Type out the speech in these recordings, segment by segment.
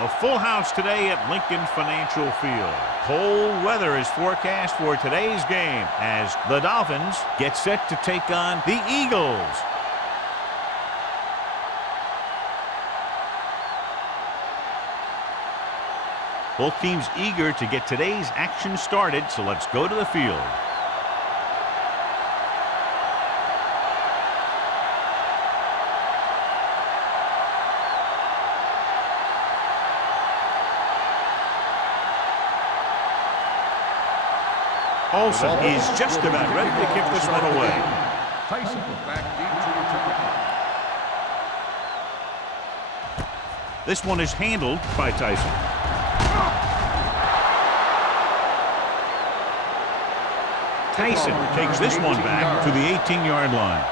A full house today at Lincoln Financial Field. Cold weather is forecast for today's game as the Dolphins get set to take on the Eagles. Both teams eager to get today's action started, so let's go to the field. Olsen is just about ready to kick this one away. Tyson back deep to return. This one is handled by Tyson. Tyson takes this one back to the 18-yard line.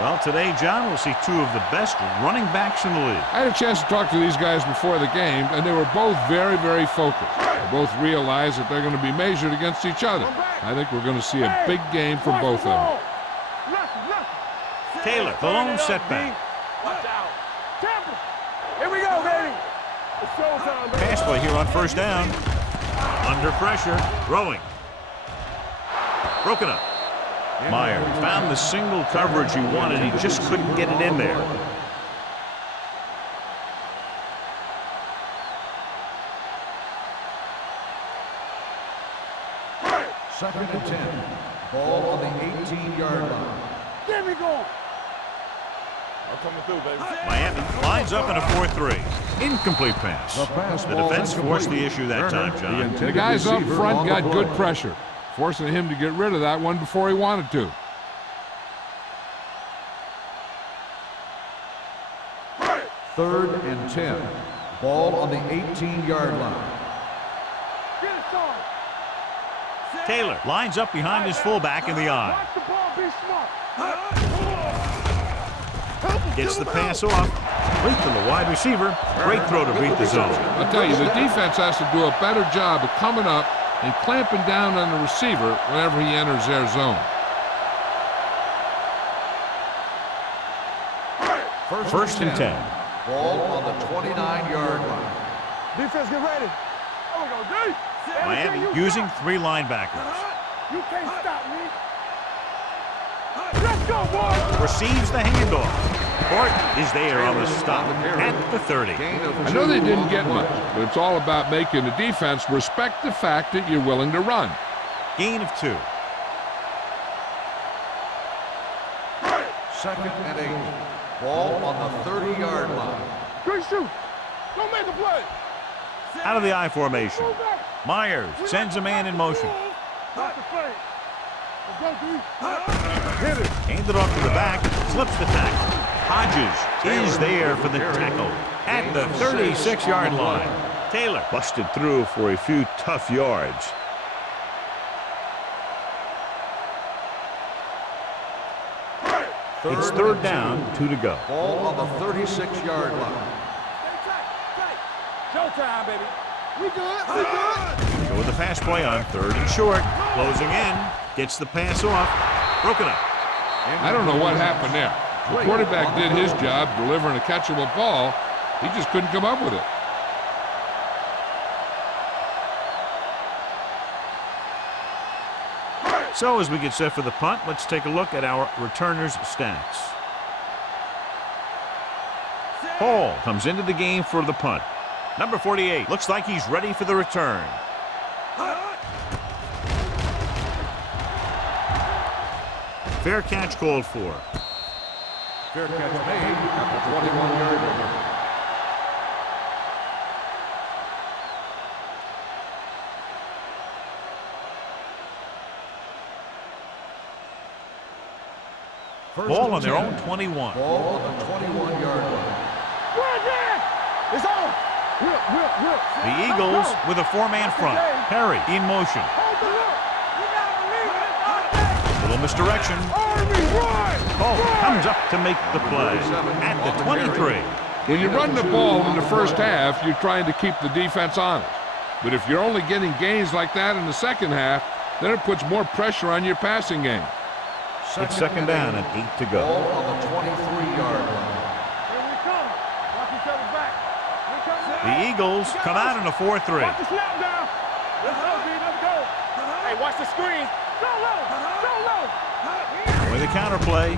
Well, today, John, we'll see two of the best running backs in the league. I had a chance to talk to these guys before the game, and they were both very, very focused. They both realize that they're going to be measured against each other. I think we're going to see a big game from both of them. Taylor, the lone setback. Watch out. Here we go, baby. Pass play here on first down. Under pressure, throwing. Broken up. Myers found the single coverage he wanted. He just couldn't get it in there. Second and 10. Ball on the 18-yard line. There we go. I'm coming through, baby. Miami lines up in a 4-3. Incomplete pass. The defense forced the issue that time, John. The guys up front got good pressure, forcing him to get rid of that one before he wanted to. Third and 10. Ball on the 18-yard line. Taylor lines up behind his fullback in the eye. Watch the ball, be smart. Gets the pass off. Right to the wide receiver. Great throw to beat the zone. I'll tell you, the defense has to do a better job of coming up and clamping down on the receiver whenever he enters their zone. First and 10. Ball on the 29-yard line. Defense, get ready. There we go, D. Miami using three linebackers. You can't stop me. Let's go, boys. Receives the handoff. Barton is there on the stop at the 30. I know they didn't get much, but it's all about making the defense respect the fact that you're willing to run. Gain of 2. Second and 8. Ball on the 30-yard line. Good shoot. Don't make a play. Out of the I formation. Myers sends a man in motion. Not the play. Let's go, D. Hit it. Handed off to the back. Slips the tackle. Hodges is there for the tackle at the 36-yard line. Taylor busted through for a few tough yards. It's third down, 2 to go. Ball on the 36-yard line. Showtime, baby. We good. We good. Go with the fast play on third and short. Closing in. Gets the pass off. Broken up. I don't know what happened there. The quarterback did his job delivering a catchable ball. He just couldn't come up with it. So as we get set for the punt, let's take a look at our returners' stats. Hall comes into the game for the punt. Number 48 looks like he's ready for the return. Fair catch called for. Fair catch made at the 21-yard line. Ball on their own 21. Ball on the 21-yard line. It's on. The Eagles with a four-man front. Perry in motion. Little misdirection. Ball comes up to make the play at the 23. When you run the ball in the first half, you're trying to keep the defense honest. But if you're only getting gains like that in the second half, then it puts more pressure on your passing game. It's second down and 8 to go. Ball on the 23-yard line. Here we come. Watch each other The Eagles come out in a 4-3. Watch the snap down. Let's go, B. Let's go. Hey, watch the screen. Go low. Go low. With a counterplay.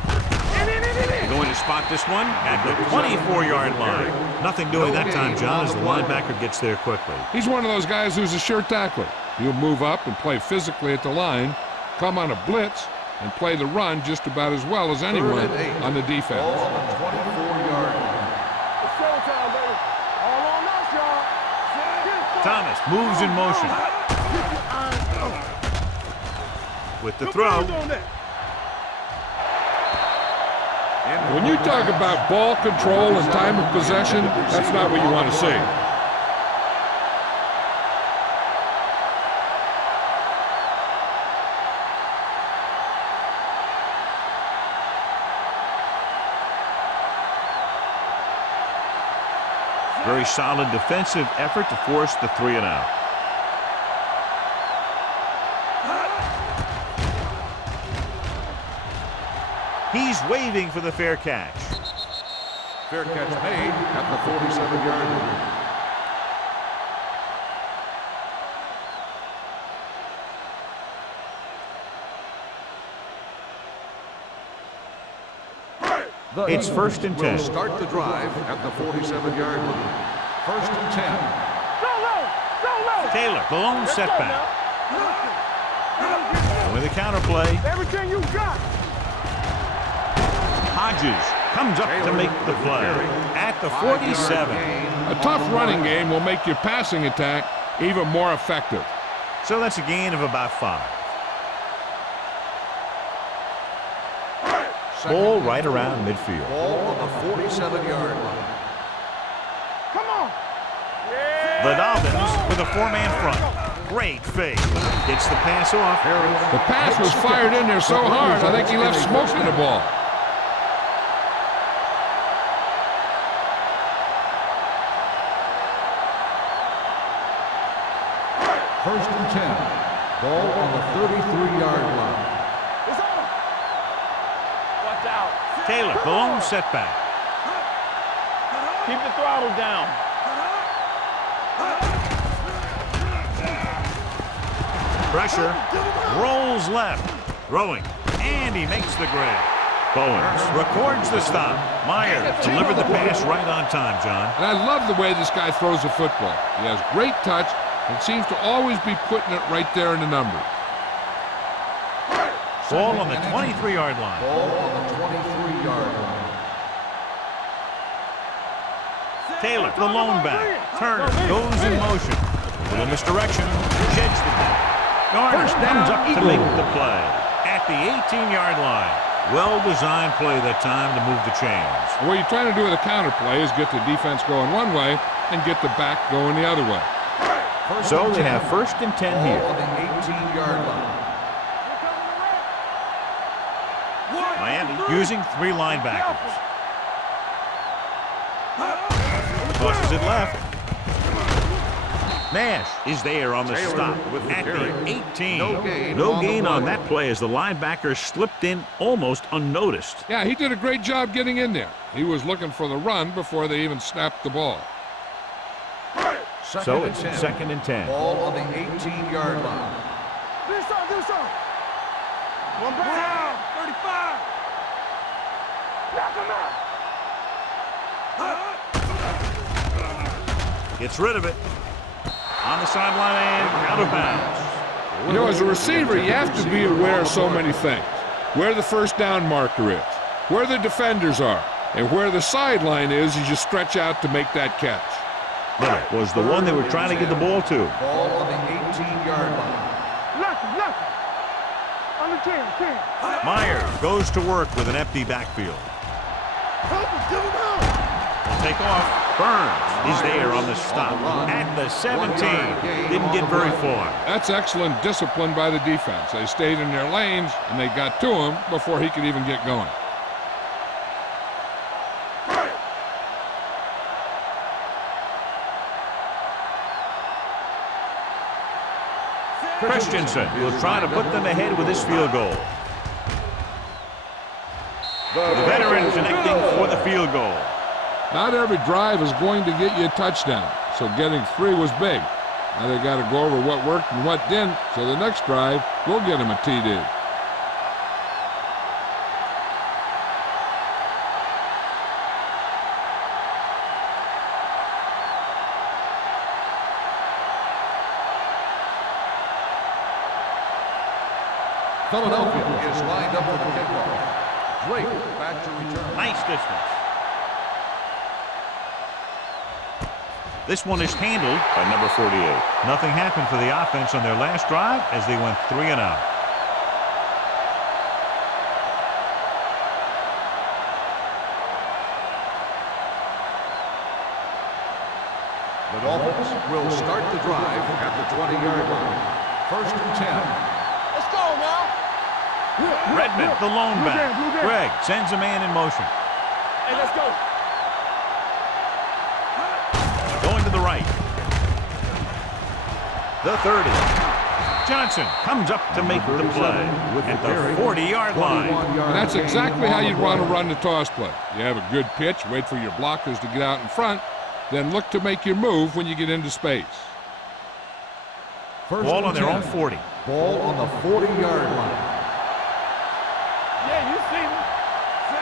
They're going to spot this one at the 24-yard line. Nothing doing that time, John, as the linebacker gets there quickly. He's one of those guys who's a sure tackler. He'll move up and play physically at the line, come on a blitz, and play the run just about as well as anyone on the defense. Ball on the 24-yard line. It's showtime, baby. All on us, y'all. Thomas moves in motion. With the throw. When you talk about ball control and time of possession, that's not what you want to see. Very solid defensive effort to force the 3-and-out. He's waving for the fair catch. Fair catch made at the 47-yard line. It's 1st and 10. Will start the drive at the 47-yard line. 1st and 10. Go low. Go low. Taylor, the lone Let's go setback. now. With a counterplay. Everything you got. Hodges comes up to make the play at the 47. A tough running game will make your passing attack even more effective. So that's a gain of about 5. Ball right around midfield. Ball on the 47-yard line. Come on. The Dolphins with a 4-man front. Great fake. Gets the pass off. The pass was fired in there so hard, I think he left smoke in the ball. First and 10. Ball on the 33-yard line. It's on. Watch out. Taylor, the lone setback. Keep the throttle down. Pressure. Rolls left. Throwing. And he makes the grab. Bowens records the stop. Myers delivered the pass right on time, John. And I love the way this guy throws the football. He has great touch and seems to always be putting it right there in the numbers. Ball on the 23-yard line. Ball on the 23-yard line. Taylor, the lone back. Turner goes in motion. Little misdirection. Sheds the ball. Garner comes up to make the play at the 18-yard line. Well-designed play that time to move the chains. What you're trying to do with a counter play is get the defense going one way and get the back going the other way. So they have 1st and 10 here. Ball on the 18-yard line. Miami using 3 linebackers. Tosses it left. Nash is there on the stop at the 18. No gain on that play as the linebacker slipped in almost unnoticed. Yeah, he did a great job getting in there. He was looking for the run before they even snapped the ball. So it's 2nd and 10. Ball on the 18-yard line. Do something. One back. 35. Knock him out. Gets rid of it. On the sideline and out of bounds. You know, as a receiver, you have to be aware of so many things. Where the first down marker is, where the defenders are, and where the sideline is as you stretch out to make that catch. Leonard was the one they were trying to get the ball to. Ball on the 18-yard line. Lucky. On the 10. Myers goes to work with an empty backfield. Take off. Burns is there on the stop at the 17. Didn't get very far. That's excellent discipline by the defense. They stayed in their lanes, and they got to him before he could even get going. Christensen will try to put them ahead with this field goal. The veteran connecting for the field goal. Not every drive is going to get you a touchdown. so getting 3 was big. Now they got to go over what worked and what didn't, so the next drive will get them a TD. Philadelphia is lined up for the kickoff. Drake back to return. Nice distance. This one is handled by number 48. Nothing happened for the offense on their last drive as they went 3 and out. The Dolphins will start the drive at the 20-yard line. First and 10. Let's go now. Redmond, the lone back. Greg sends a man in motion. Hey, let's go. Going to the right. The 30. Johnson comes up to make the play at the 40-yard line. And that's exactly how you'd want to run the toss play. You have a good pitch, wait for your blockers to get out in front, then look to make your move when you get into space. Ball on their own 40. Ball on the 40-yard line. Yeah, you see me.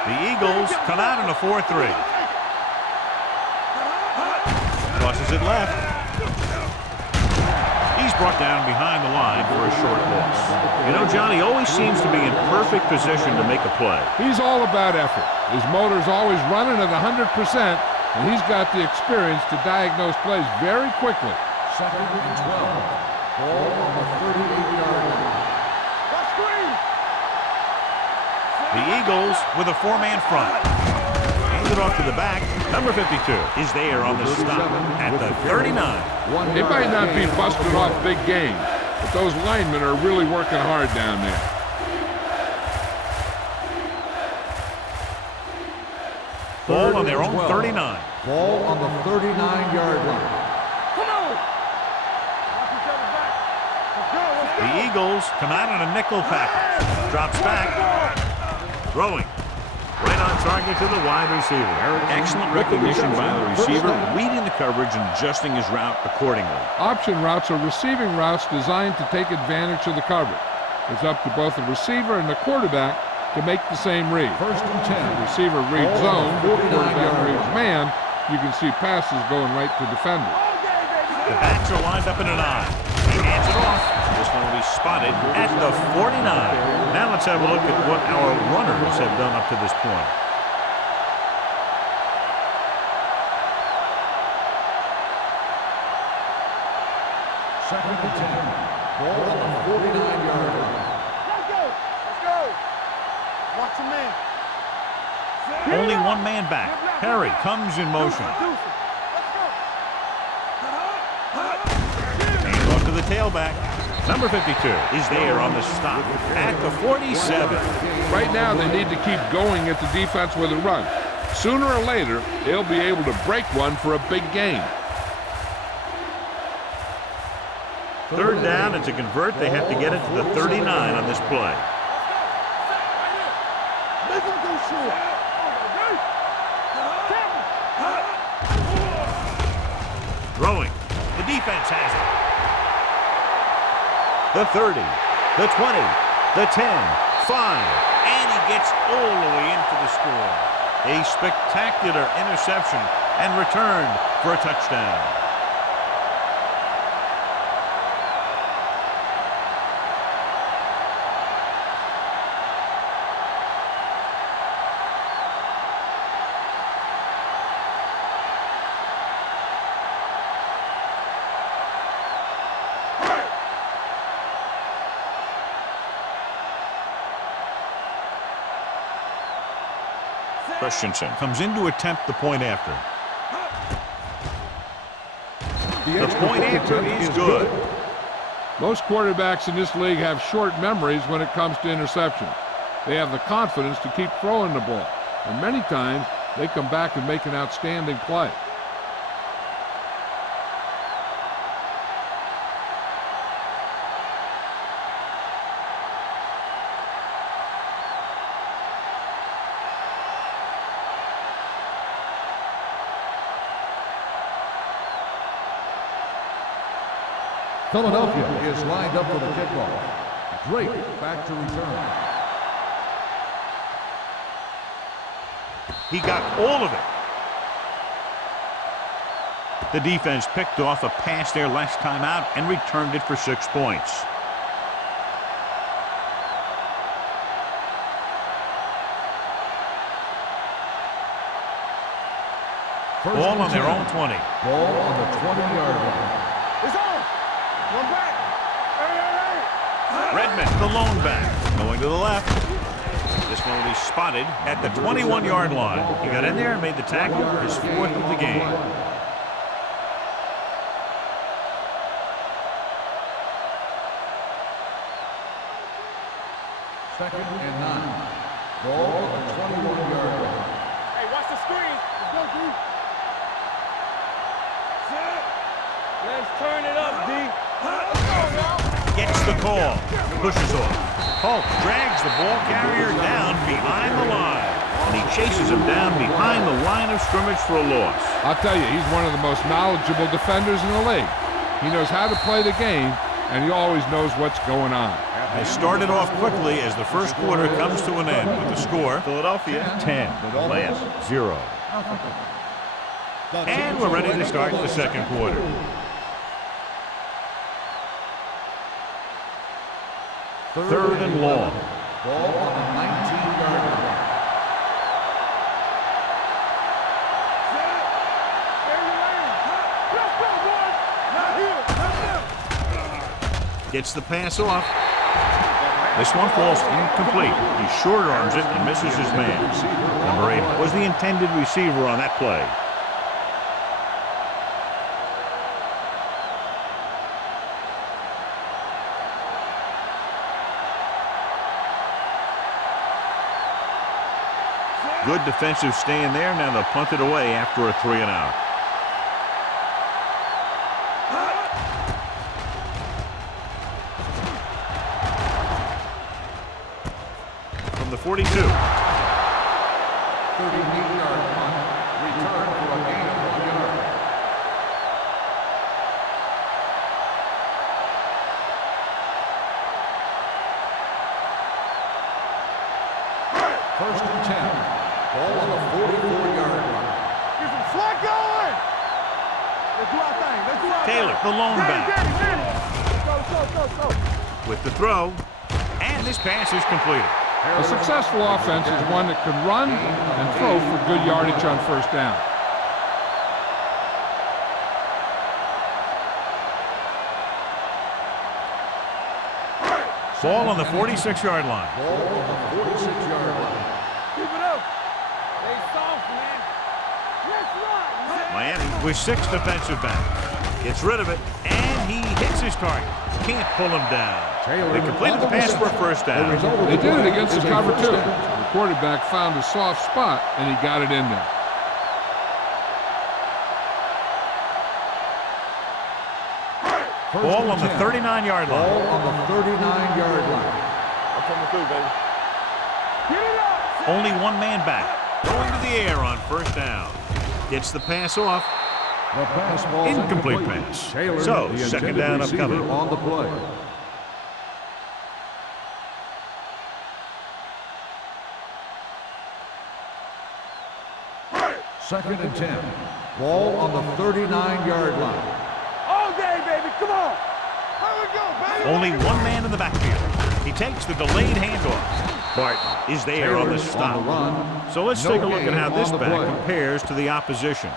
The Eagles come out in a 4-3. Crosses it left. He's brought down behind the line for a short loss. You know, Johnny always seems to be in perfect position to make a play. He's all about effort. His motor's always running at 100%, and he's got the experience to diagnose plays very quickly. Second and 12. Ball on the 38-yard line. Let's screen. The Eagles with a 4-man front. Hands it off to the back. Number 52 is there on the stop at the 39. They might not be busting off big games, but those linemen are really working hard down there. Ball on their own 39. Ball on the 39-yard line. Come on. Knock each other back. Let's go. Let's go. The Eagles come out on a nickel package. Drops back. Throwing. Right on target to the wide receiver. Excellent recognition by the receiver, reading the coverage and adjusting his route accordingly. Option routes are receiving routes designed to take advantage of the coverage. It's up to both the receiver and the quarterback to make the same read. First and 10. The receiver reads zone, the quarterback reads man. You can see passes going right to defenders. The backs are lined up in an eye. He hands it off. This one will be spotted at the 49. Now let's have a look at what our runners have done up to this point. Second and 10. Ball on the 49-yard line. Let's go. Let's go. Watch him in. Only one man back. Perry comes in motion. Hands off to the tailback. Number 52 is there on the stop at the 47. Right now, they need to keep going at the defense with a run. Sooner or later, they'll be able to break one for a big gain. Third down, and to convert, they have to get it to the 39 on this play. Make him go short. Throwing. The defense has it. The 30, the 20, the 10, 5, and he gets all the way into the score. A spectacular interception and returned for a touchdown. Christensen comes in to attempt the point after. The point after is good. Most quarterbacks in this league have short memories when it comes to interception. They have the confidence to keep throwing the ball, and many times they come back and make an outstanding play. Philadelphia is lined up for the kickoff. Drake back to return. He got all of it. The defense picked off a pass there last time out and returned it for 6 points. Ball on their own 20. Ball on the 20-yard line. It's on. One back. Hey. Redmond, the lone back, going to the left. This one will be spotted at the 21-yard line. He got in there and made the tackle, his 4th of the game. Second and 9. Ball on the 21-yard line. Hey, watch the screen. Let's go, D. Let's turn it up, D. Let's go, y'all. Gets the call, pushes off. Hulk drags the ball carrier down behind the line, and he chases him down behind the line of scrimmage for a loss. I'll tell you, he's one of the most knowledgeable defenders in the league. He knows how to play the game, and he always knows what's going on. They started off quickly as the first quarter comes to an end with the score Philadelphia 10, Atlanta 0. And we're ready to start the second quarter. Third and long. Ball on the 19-yard line. Gets the pass off. This one falls incomplete. He short arms it and misses his man. Number 8 was the intended receiver on that play. Good defensive stand there. Now they'll punt it away after a 3 and out. From the 42. 38-yard punt. Return for a gain of 1 yard. First and 10. Ball on the 44-yard line. Get some slack going. Let's do our thing. Let's do our Taylor, the lone back. Go. With the throw. And this pass is completed. A successful offense is one that can run and throw for good yardage on first down. Ball on the 46-yard line. Ball on the 46-yard line. Keep it up. Stay soft, man. Let's run. Miami with 6 defensive backs. Gets rid of it, and he hits his target. Can't pull him down. They completed the pass for a first down. They did it against the cover, too. The quarterback found a soft spot, and he got it in there. Ball on the 39-yard line. Ball on the 39-yard line. I'm coming through, baby. Get it up. Only one man back. Going to the air on first down. Gets the pass off. The pass ball Incomplete pass. Taylor, So, the second intended down receiver upcoming. on the play. Second and 10. Ball on the 39-yard line. All day, baby. Come on. Here we go, baby. Only one man in the backfield. He takes the delayed handoff. Barton is there on the Taylor stop. on the run. So let's No take a look at gain how this on the back play. compares to the opposition.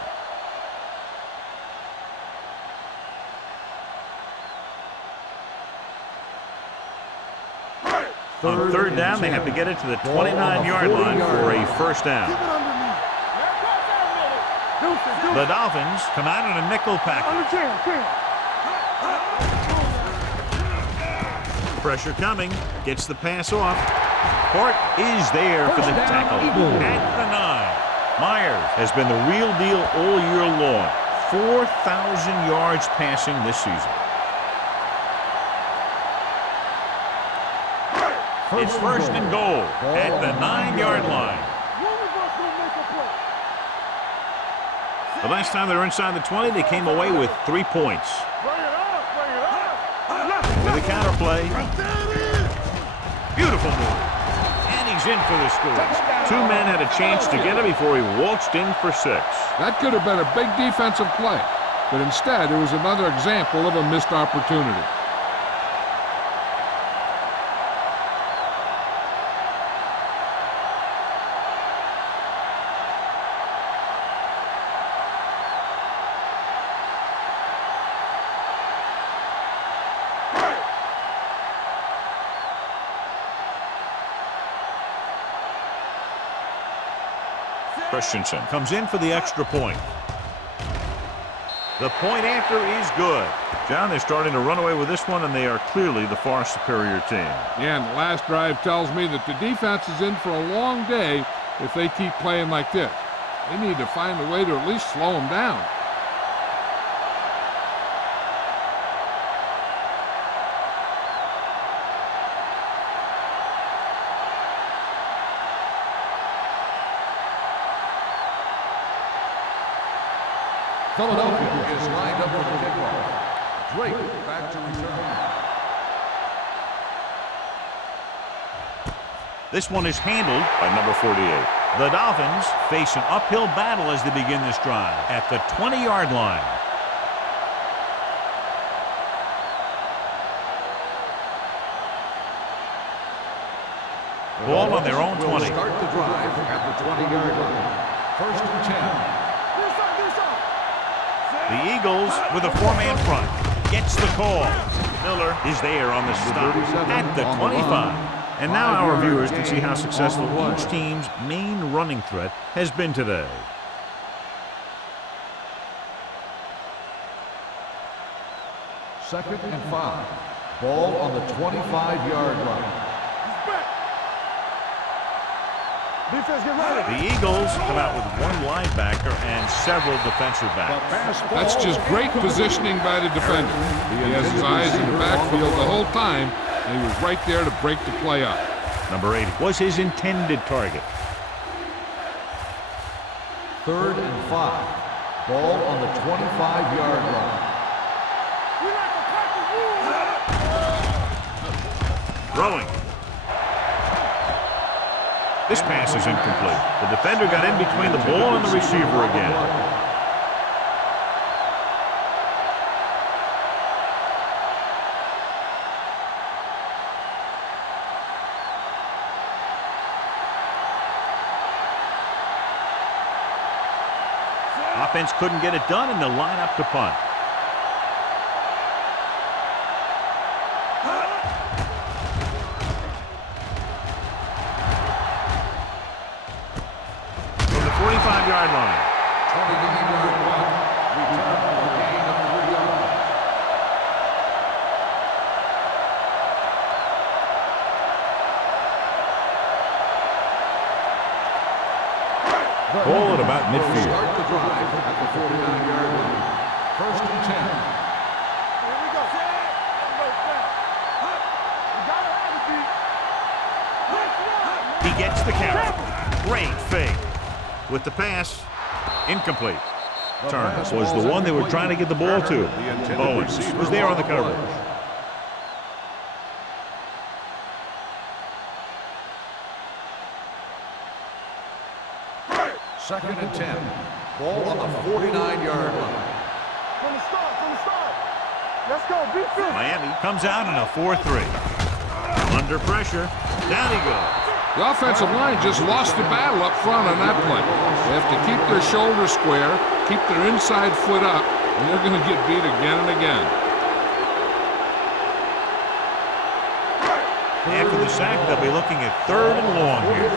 On third down, they have to get it to the 29-yard line for a first down. Keep it underneath. Let's go there a minute. Deuce it. The Dolphins come out in a nickel package. Under 10. Pressure coming. Gets the pass off. Hart is there for the tackle at the 9. Myers has been the real deal all year long. 4,000 yards passing this season. It's first and goal at the 9-yard line. The last time they were inside the 20, they came away with 3 points. Bring it up. Bring it up. counterplay. Beautiful move. And he's in for the score. Two men had a chance to get him before he waltzed in for 6. That could have been a big defensive play, but instead it was another example of a missed opportunity. Christensen comes in for the extra point. The point after is good. John, they're starting to run away with this one, and they are clearly the far superior team. Yeah, and the last drive tells me that the defense is in for a long day if they keep playing like this. They need to find a way to at least slow them down. Philadelphia is lined up for the kickoff. Drake back to return. This one is handled by number 48. The Dolphins face an uphill battle as they begin this drive at the 20-yard line. Ball on their own 20. Will start the drive at the 20-yard line. First and 10. The Eagles with a 4-man front. Gets the call. Miller is there on the stop at the 25. And now our viewers can see how successful each team's main running threat has been today. Second and 5. Ball on the 25-yard line. Defense, get ready. The Eagles come out with one linebacker and several defensive backs. That's just great positioning by the defender. He has his eyes in the backfield the whole time, and he was right there to break the play up. Number 8 was his intended target. Third and 5. Ball on the 25-yard line. Throwing. This pass is incomplete. The defender got in between the ball and the receiver again. Offense couldn't get it done, and they'll line up to punt. From the 45-yard line. 29-yard punt. Return for a gain of 3 yards. Ball at about Will midfield. start the drive at the 49-yard line. First and 10. Here we go. He gets the carry. Great fake. With the pass, incomplete. Turner was the one they were trying to get the ball to. Owens was there on the coverage. Second and 10. Ball on the 49-yard line. From the start. Let's go. Defense. Miami comes out in a 4-3. Under pressure, down he goes. The offensive line just lost the battle up front on that play. They have to keep their shoulders square, keep their inside foot up, and they're going to get beat again and again. After the sack, they'll be looking at 3rd and long here.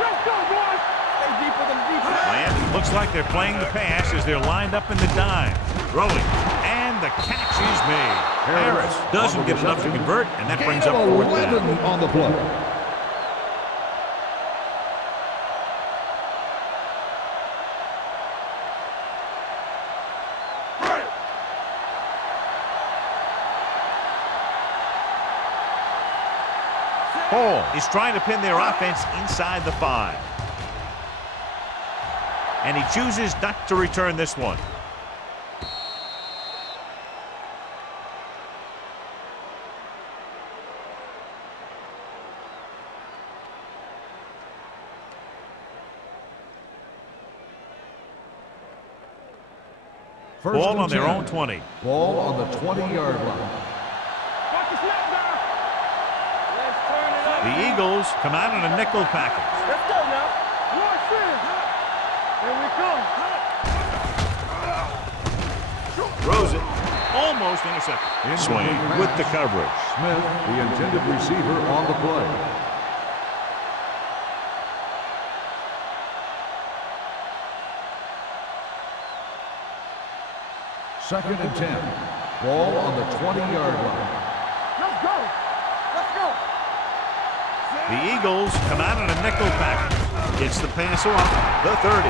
Let's go, boys. Stay deeper than defense. Miami looks like they're playing the pass as they're lined up in the dime. Throwing, and the catch is made. Harris doesn't get enough to convert, and that brings up 4th down. On the play. Hall is trying to pin their offense inside the 5. And he chooses not to return this one. First Ball and on their 10. own 20. Ball on the 20-yard line. Watch the snap now. Let's turn it up. The Eagles come out in a nickel package. Let's go now. Watch in. Here we come. Throws it. Almost intercepted. Swing with the coverage. Smith, the intended receiver on the play. Second and 10. Ball on the 20-yard line. Let's go. Let's go. The Eagles come out in a nickel package. Gets the pass off the 30.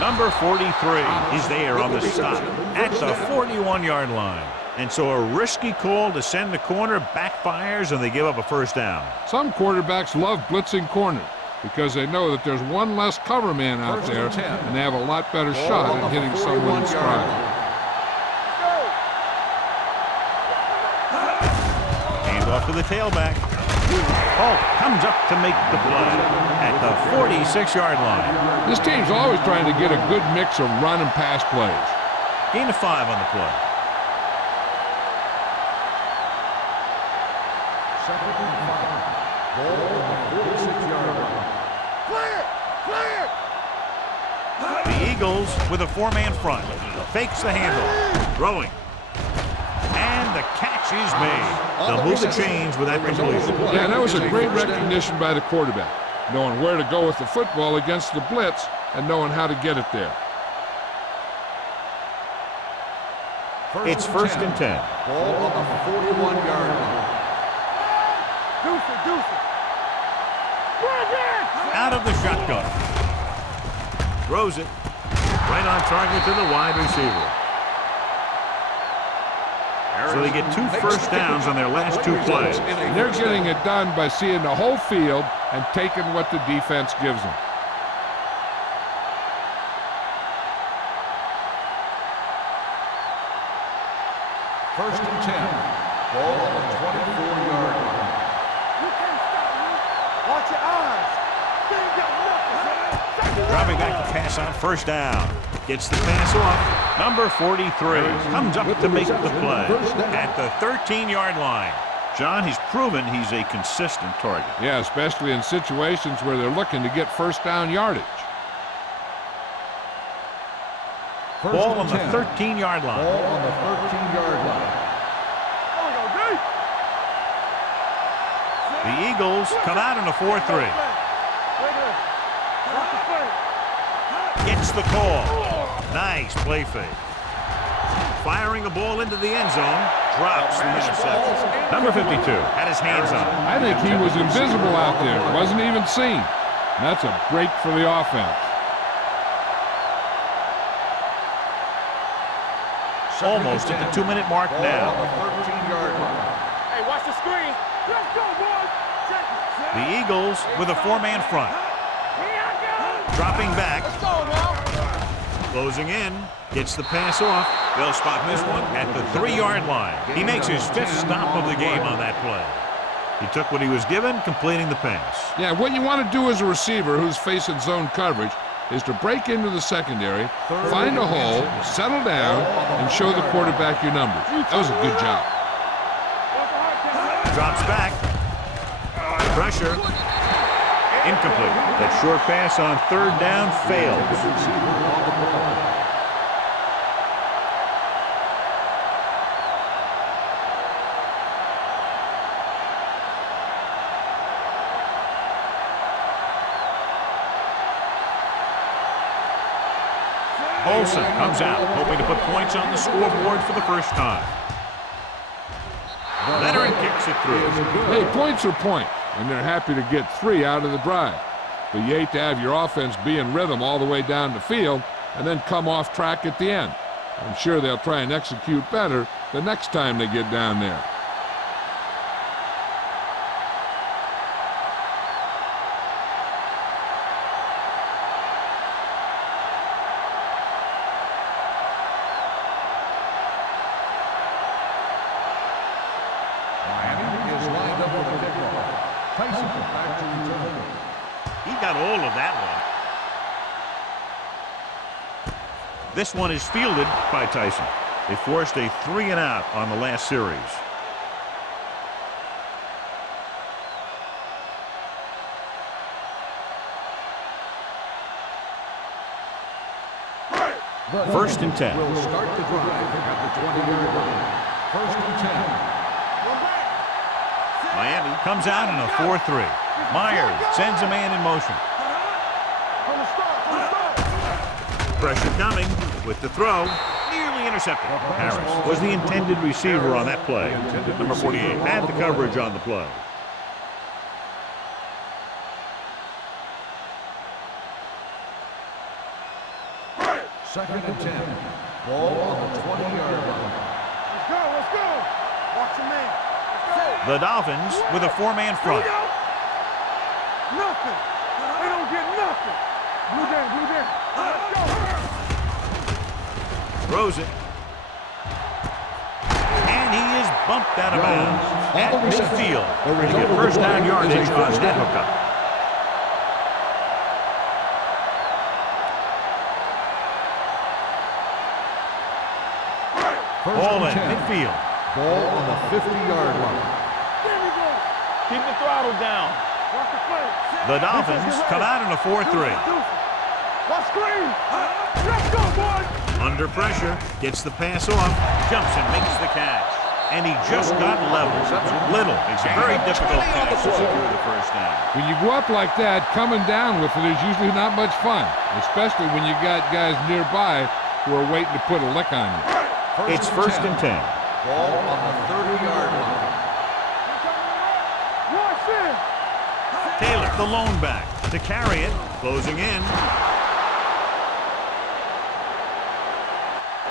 Number 43 is there on the stop at the 41-yard line. And so a risky call to send the corner backfires and they give up a first down. Some quarterbacks love blitzing corners because they know that there's one less cover man out First there and 10. and they have a lot better shot at hitting someone in stride. Hand off to the tailback. Hulk comes up to make the play at the 46-yard line. This team's always trying to get a good mix of run and pass plays. Gain of 5 on the play. Second and 5. Ball on the 46-yard line. Clear. The Eagles with a 4-man front. Fakes the handle. Throwing. And the catch is made. They'll move the chains with that completion. Yeah, that was a great recognition by the quarterback, knowing where to go with the football against the blitz and knowing how to get it there. It's first and 10. Ball on the 41-yard line. Deuce it, deuce it. We're again. Out of the shotgun. Throws it. Right on target to the wide receiver. So they get 2 first downs on their last 2 plays. And they're getting it done by seeing the whole field and taking what the defense gives them. First and 10. Ball on the 24-yard line. You can't stop me. Watch your eyes. They ain't got nothing. Dropping back to pass on first down. Gets the pass off. Number 43 comes up to make the play at the 13-yard line. John, he's proven he's a consistent target. Yeah, especially in situations where they're looking to get first down yardage. First Ball and on the 10. 13-yard line. Ball on the 13-yard line. There we go, D. The Eagles come out in a 4-3. Wait a minute. Watch the play. Gets the call. Nice play fake. Firing the ball into the end zone. Drops the interception. Number 52 had his hands on it. I think he was invisible out there. Wasn't even seen. And that's a break for the offense. Almost at the 2-minute mark Ball now. on the 13-yard line. Hey, watch the screen. Let's go, boys. Check it. The Eagles with a 4-man front. Here I go. Dropping back. Let's go now. Closing in. Gets the pass off. They'll spot this one at the 3-yard line. He makes his 5th stop of the game on that play. He took what he was given, completing the pass. Yeah, what you want to do as a receiver who's facing zone coverage is to break into the secondary, find a hole, settle down, and show the quarterback your numbers. That was a good job. Drops back. Pressure. Incomplete. That short pass on 3rd down fails. Olsen comes out, hoping to put points on the scoreboard for the first time. Leonard kicks it through. Hey, points are points, and they're happy to get 3 out of the drive. But you hate to have your offense be in rhythm all the way down the field and then come off track at the end. I'm sure they'll try and execute better the next time they get down there. Miami is lined up with a kickoff. Tyson back to return. He got all of that one. This one is fielded by Tyson. They forced a 3-and-out on the last series. First and 10. Will start the drive at the 20-yard line. First and 10. Miami comes out in a 4-3. Myers sends a man in motion. Pressure coming with the throw. Nearly intercepted. Harris was the intended receiver on that play. Number 48 had the coverage on the play. Second and 10. Ball on the 20-yard line. Let's go, let's go. Watch your man. Let's go. The Dolphins with a 4-man front. Here we go. Nothing. They don't get nothing. Blue down, blue down. Let's go. Throws it. And he is bumped out of bounds at midfield. To get first down yardage on that hookup. Ball in midfield. Ball on the 50-yard line. There we go. Keep the throttle down. Watch the play. The Dolphins come out in a 4-3. Watch screen. Let's go, boys. Under pressure, gets the pass off, jumps and makes the catch. And he just got level. Little makes a very difficult catch to secure the first down. When you go up like that, coming down with it is usually not much fun, especially when you got guys nearby who are waiting to put a lick on you. It's first and 10. Ball on the 30-yard line. Watch this. Taylor, the lone back, to carry it, closing in.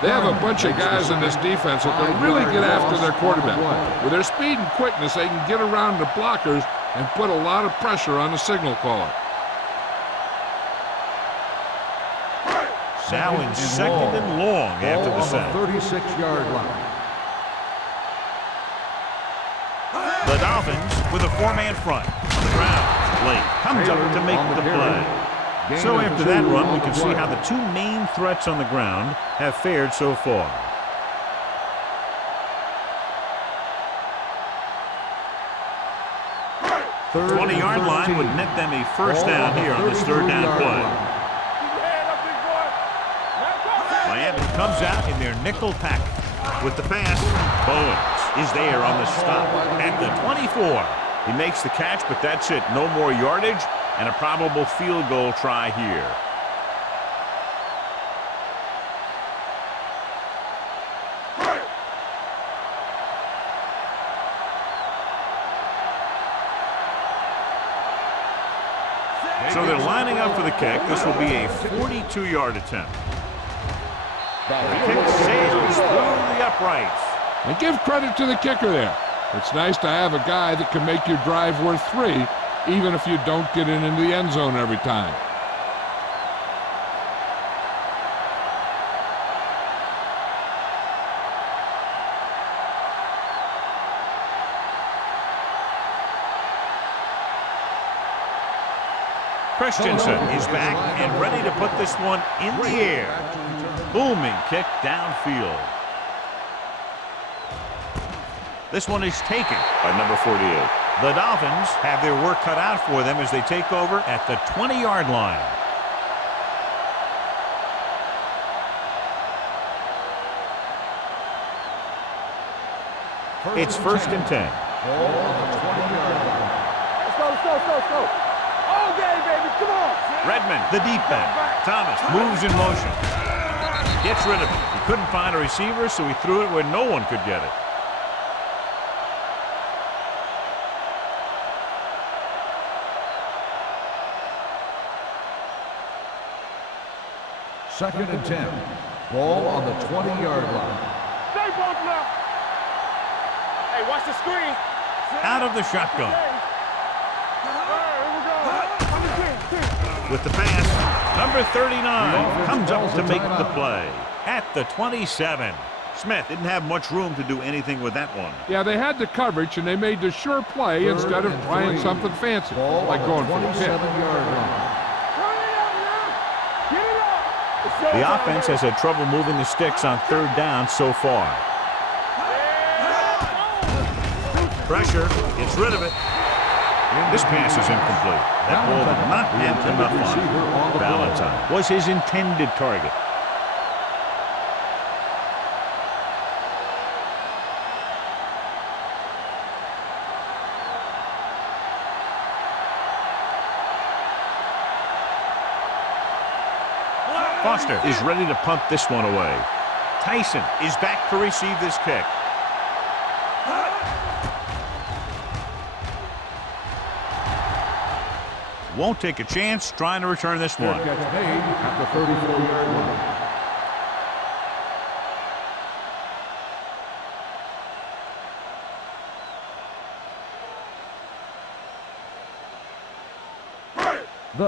They have a bunch of guys in this defense that can really get after their quarterback. With their speed and quickness, they can get around the blockers and put a lot of pressure on the signal caller. Now in second and long after the set. 36-yard line. The Dolphins with a 4-man front on the ground. Blake comes up to make the play. So after that run, we can see how the two main threats on the ground have fared so far. The 20-yard line would net them a first down here on this third down play. Miami comes out in their nickel pack with the pass. Bowens is there on the stop at the 24. He makes the catch, but that's it. No more yardage and a probable field goal try here. So they're lining up for the kick. This will be a 42-yard attempt. The kick sails through the uprights. And give credit to the kicker there. It's nice to have a guy that can make your drive worth 3, even if you don't get it into the end zone every time. Christensen is back and ready to put this one in the air. Booming kick downfield. This one is taken by number 48. The Dolphins have their work cut out for them as they take over at the 20-yard line. It's first and 10. Ball on the 20-yard line. Let's go, let's go, let's go, let's go. All day, baby, come on. Redmond, the deep back. Thomas moves in motion. Gets rid of it. He couldn't find a receiver, so he threw it where no one could get it. Second and 10. Ball on the 20-yard line. Stay both left. Hey, watch the screen. Out of the shotgun. With the pass, number 39 comes up to make the play at the 27. Smith didn't have much room to do anything with that one. Yeah, they had the coverage, and they made the sure play instead of trying something fancy, like going for the pick. 27-yard line. Turn it up now. Get it up. It's The offense has had trouble moving the sticks on third down so far. Pressure, gets rid of it. This pass is incomplete. That ball did not have enough on it. Valentine was his intended target. Foster is ready to punt this one away. Tyson is back to receive this kick. Won't take a chance trying to return this one. Catch made at the 34-yard line.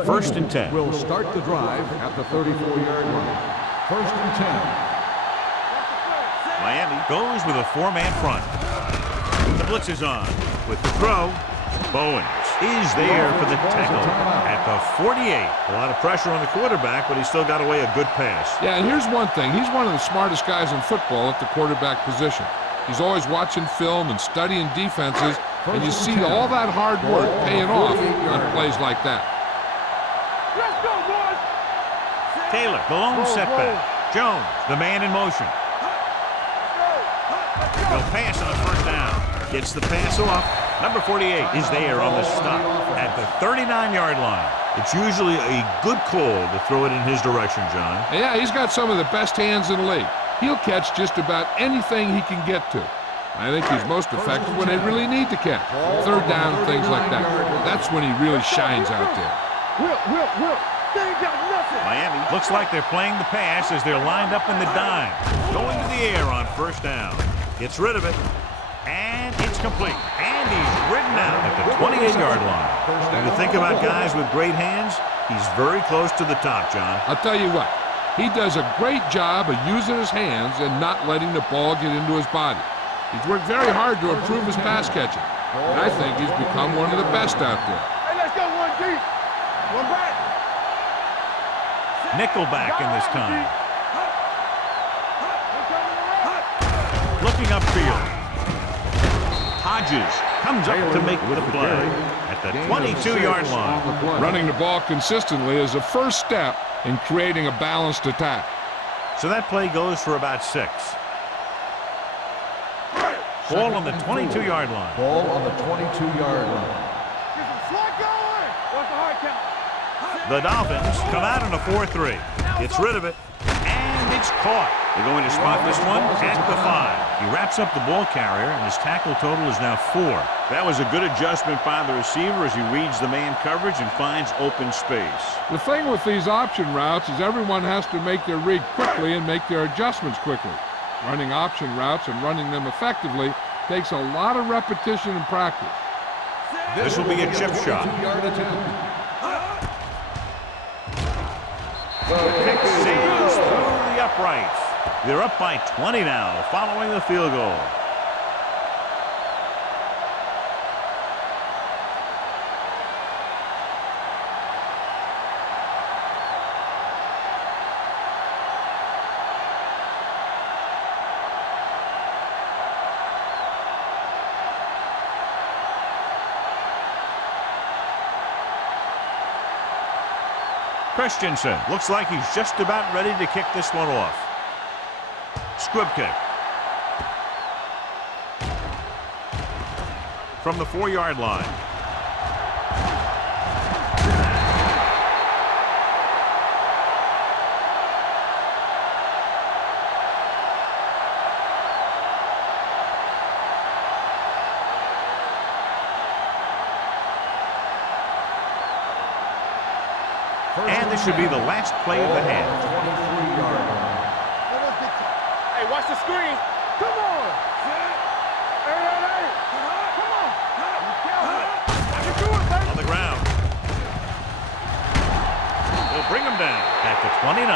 First and 10. Will start the drive at the 34-yard line. First and 10. Miami goes with a four-man front. The blitz is on. With the throw, Bowens is there for the tackle at the 48. A lot of pressure on the quarterback, but he still got away a good pass. Yeah, and here's one thing. He's one of the smartest guys in football at the quarterback position. He's always watching film and studying defenses, and you see all that hard work paying off on plays like that. Let's go, boys! Taylor, the lone setback. Jones, the man in motion. They'll pass on a first down. Gets the pass off. Number 48 is there on the stop at the 39-yard line. It's usually a good call to throw it in his direction, John. Yeah, he's got some of the best hands in the league. He'll catch just about anything he can get to. I think he's most effective when they really need to catch. Third down, things like that. That's when he really shines out there. Will. They ain't got nothing. Miami looks like they're playing the pass as they're lined up in the dime. Going to the air on first down. Gets rid of it. And it's complete. And he's ridden out at the 28-yard line. When you think about guys with great hands, he's very close to the top, John. I'll tell you what. He does a great job of using his hands and not letting the ball get into his body. He's worked very hard to improve his pass catching. And I think he's become one of the best out there. Hey, let's go one deep. One back. Nickelback in this time. Looking upfield. Hodges comes up to make the play at the 22-yard line. Running the ball consistently is the first step in creating a balanced attack. So that play goes for about 6. Ball on the 22-yard line. Ball on the 22-yard line. Get some slot going. What's the hard count? The Dolphins come out on a 4-3. Gets rid of it, and it's caught. They're going to spot this one at the 5. He wraps up the ball carrier, and his tackle total is now 4. That was a good adjustment by the receiver as he reads the man coverage and finds open space. The thing with these option routes is everyone has to make their read quickly and make their adjustments quickly. Running option routes and running them effectively takes a lot of repetition and practice. This will be a chip shot. The kick sails through the uprights. They're up by 20 now, following the field goal. Christensen looks like he's just about ready to kick this one off. Squib kick. From the 4-yard line. And this should be the last play of the half. 23-yard line. Hey, watch the screen. Come on. Hey. Come on. I can do it, baby. On the ground. They'll bring him down at the 29.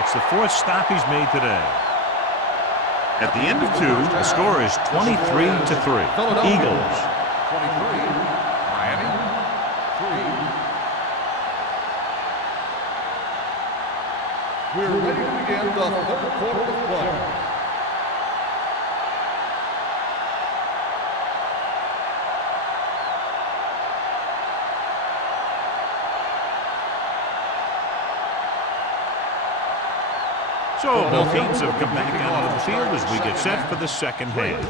It's the 4th stop he's made today. At the end of 2, the score is 23-3. Eagles. 23. Miami. 3. We're ready to begin the third quarter of play. So both teams have come back out onto the field as we get set for the second half.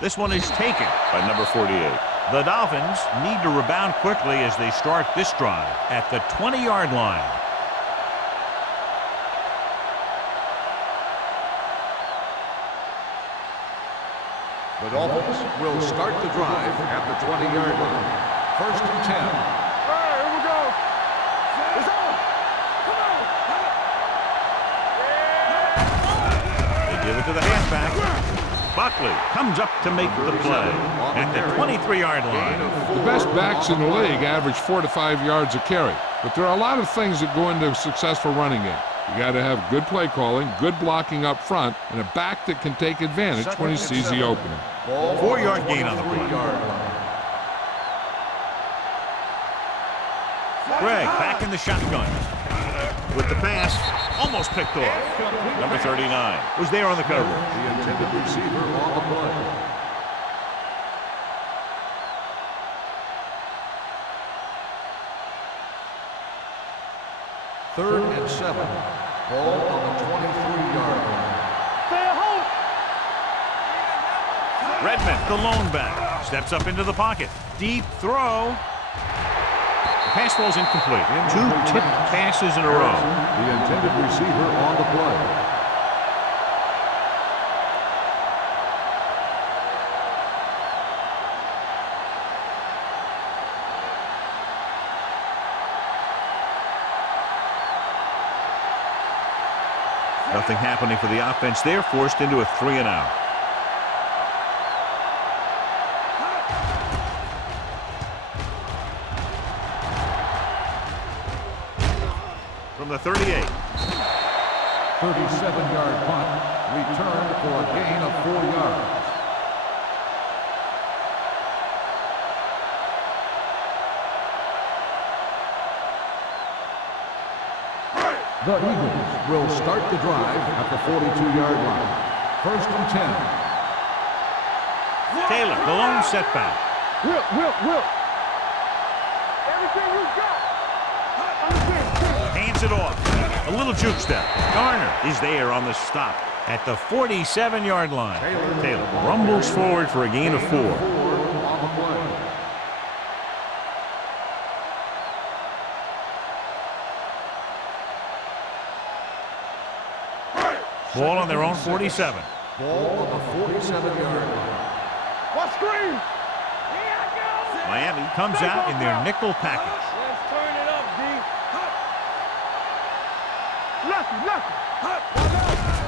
This one is taken by number 48. The Dolphins need to rebound quickly as they start this drive at the 20-yard line. The Dolphins will start the drive at the 20-yard line. First and 10. All right, here we go. It's on. Come on. They give it to the halfback. Buckley comes up to make the play at the 23-yard line. The best backs in the league average 4 to 5 yards a carry, but there are a lot of things that go into a successful running game. You got to have good play calling, good blocking up front, and a back that can take advantage when he sees the opening. 4-yard gain on the play. Greg back in the shotgun with the pass, almost picked off. Number 39 was there on the cover. The intended receiver on the play. Third and 7. Ball on the 23-yard line. Stay home. Redmond, the lone back, steps up into the pocket. Deep throw. The pass falls incomplete. 2 tipped passes in a row. The intended receiver on the play. Nothing happening for the offense. They're forced into a 3-and-out. From the 38. 37-yard punt. Returned for a gain of 4 yards. The Eagles will start the drive at the 42-yard line. First and 10. Taylor, the lone setback. Will. Everything you got. Hands it off. A little juke step. Garner is there on the stop at the 47-yard line. Taylor rumbles forward for a gain of 4. On the play. Ball on their own 47. Ball on the 47-yard line. What screen? Miami comes out in their nickel package. Let's turn it up, D. Lucky.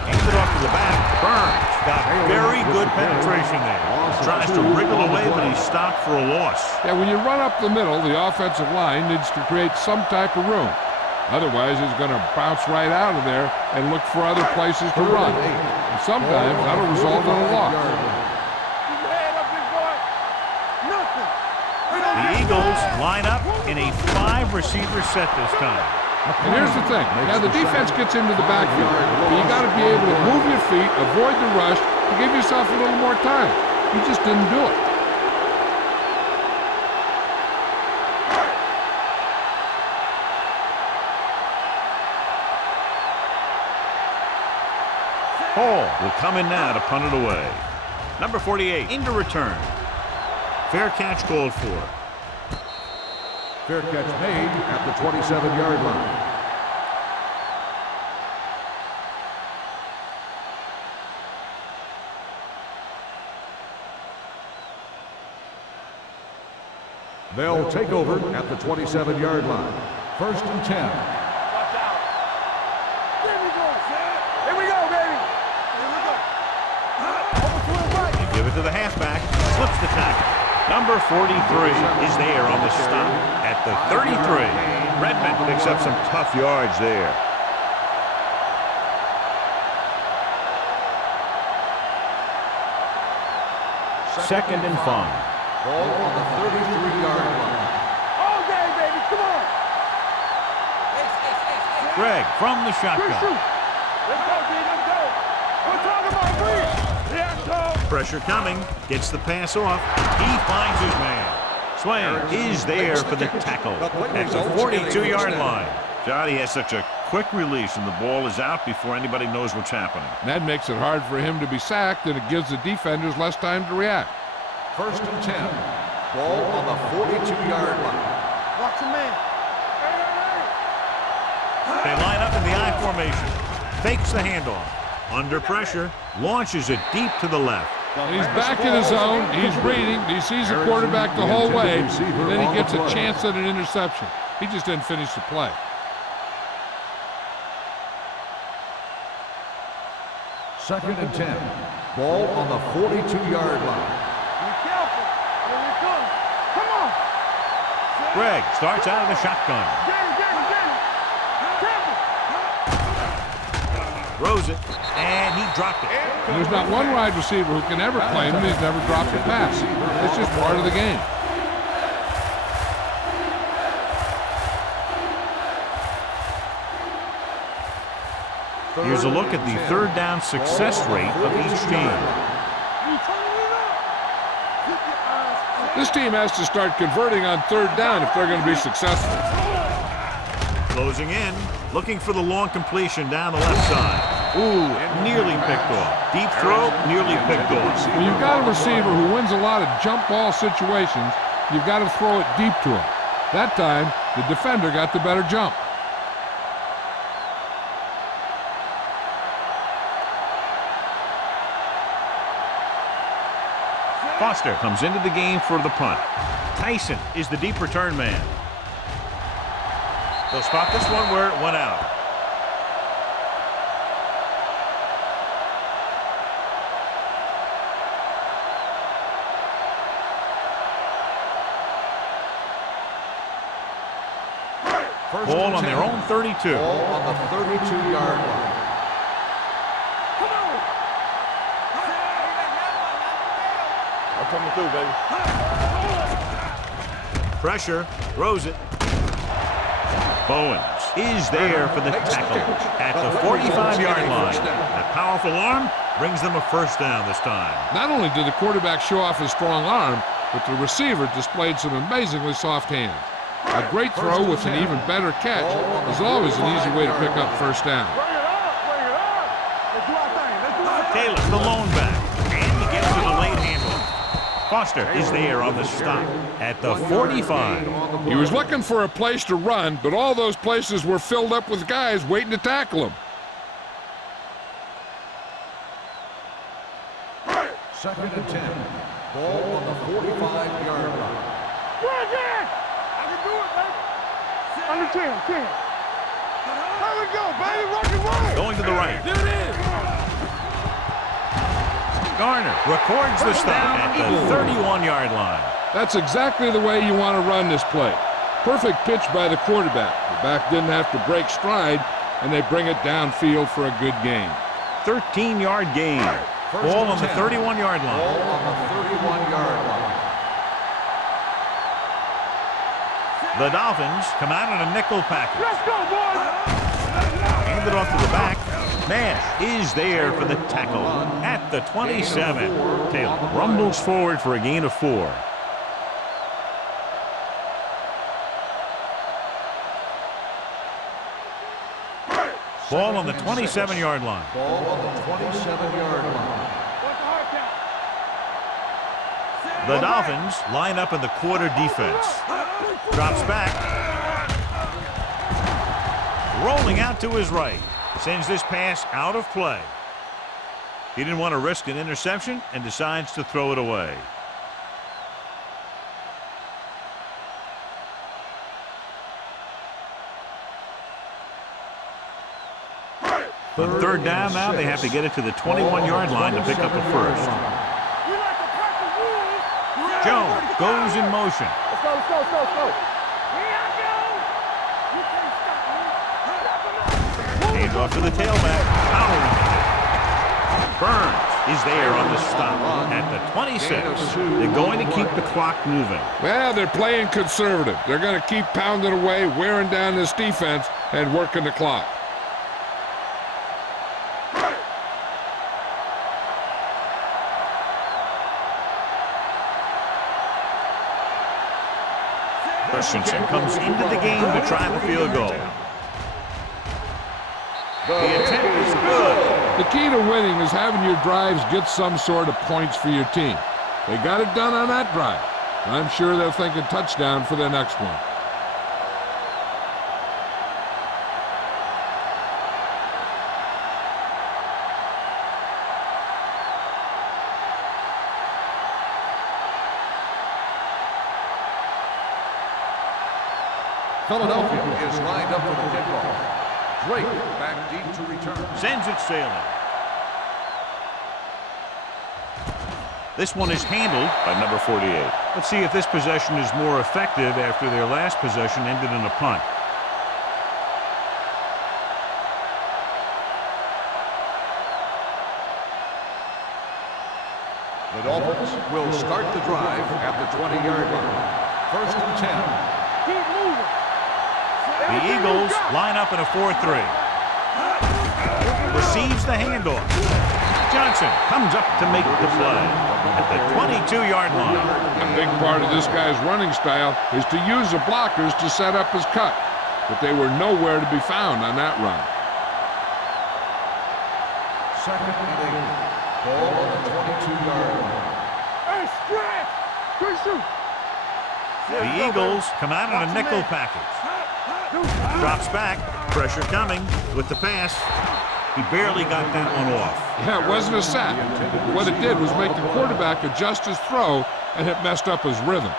Hands it off to the back. Burns got very good penetration there. Tries to wriggle away, but he's stopped for a loss. Yeah, when you run up the middle, the offensive line needs to create some type of room. Otherwise, he's going to bounce right out of there and look for other places to run. And sometimes that'll result in a loss. The Eagles line up in a 5-receiver set this time. And here's the thing. Now, the defense gets into the backfield, but you got to be able to move your feet, avoid the rush, to give yourself a little more time. You just didn't do it. Hall will come in now to punt it away. Number 48 into return. Fair catch called for. Fair catch made at the 27-yard line. They'll take over at the 27-yard line. First and 10. Watch out. Here we go, baby. Over to his right. They give it to the halfback. Slips the tackle. Number 43 is there on the stop at the 33. Redmond picks up some tough yards there. Second and 5. Ball on the 33-yard line. All day, baby. Come on. Greg from the shotgun. Let's go, D. Let's go. We're talking about free. Yeah, go. Pressure coming. Gets the pass off. He finds his man. Swain is there for the tackle at the 42-yard line. Johnny has such a quick release, and the ball is out before anybody knows what's happening. That makes it hard for him to be sacked, and it gives the defenders less time to react. 1st and 10. Ball on the 42-yard line. Watch your man. They line up in the I formation. Fakes the handoff. Under pressure. Launches it deep to the left. And he's back in his zone. He's reading. He sees the quarterback the whole way. And then he gets a chance at an interception. He just didn't finish the play. 2nd and 10. Ball on the 42-yard line. Be careful. Here we come. Come on. Greg starts out of the shotgun. Get him. Careful. Throws it, and he dropped it. And there's not one wide receiver who can ever claim that he's never dropped a pass. It's just part of the game. Here's a look at the third down success rate of each team. This team has to start converting on 3rd down if they're going to be successful. Closing in, looking for the long completion down the left side. Ooh, nearly picked off. Deep throw, nearly picked off. When you've got a receiver who wins a lot of jump ball situations, you've got to throw it deep to him. That time, the defender got the better jump. Foster comes into the game for the punt. Tyson is the deep return man. They'll spot this one where it went out. Ball on their own 32. Ball on the 32-yard line. I'm coming through, baby. Pressure, throws it. Bowens is there for the tackle at the 45-yard line. That powerful arm brings them a first down this time. Not only did the quarterback show off his strong arm, but the receiver displayed some amazingly soft hands. A great throw with an even better catch is always an easy way to pick up first down. Bring it up. Let's do our thing. Taylor, the lone back, and he gets to the late handle. Foster is there on the stop at the 45. He was looking for a place to run, but all those places were filled up with guys waiting to tackle him. 2nd and 10. Ball on the 45-yard line. I can do it, baby. Under 10. There we go, baby. Rock and roll. Going to the right. There it is. Garner records the stop at the 31-yard line. That's exactly the way you want to run this play. Perfect pitch by the quarterback. The back didn't have to break stride, and they bring it downfield for a good gain. 13-yard gain. Ball on the 31-yard line. Ball on the 31-yard line. The Dolphins come out in a nickel package. Let's go, boys. Hand it off to the back. Nash is there for the tackle at the 27. Taylor rumbles forward for a gain of 4. Ball on the 27-yard line. Ball on the 27-yard line. What's the hard count? The Dolphins line up in the quarter defense. Drops back. Rolling out to his right. Sends this pass out of play. He didn't want to risk an interception and decides to throw it away. On 3rd down now, they have to get it to the 21-yard line to pick up the first. We like to crack the rules. Jones goes in motion. Let's go. Here I go. You can't stop me. Hands off to the tailback. Powering it. Burns is there on the stop at the 26. They're going to keep the clock moving. Well, they're playing conservative. They're going to keep pounding away, wearing down this defense, and working the clock. Christensen comes into the game to try the field goal. The attempt is good. The key to winning is having your drives get some sort of points for your team. They got it done on that drive. I'm sure they're thinking touchdown for their next one. Philadelphia is lined up for the kickoff. Drake back deep to return. Sends it sailing. This one is handled by number 48. Let's see if this possession is more effective after their last possession ended in a punt. The Dolphins will start the drive at the 20-yard line. 1st and 10. Keep moving. The Eagles line up in a 4-3. Receives the handoff. Johnson comes up to make the play at the 22-yard line. A big part of this guy's running style is to use the blockers to set up his cut, but they were nowhere to be found on that run. 2nd and 8. Ball on the 22-yard line. Hey, stretch. Good shoot. The Eagles come out in a nickel package. Drops back. Pressure coming with the pass. He barely got that one off. Yeah, it wasn't a sack. What it did was make the quarterback adjust his throw, and it messed up his rhythm.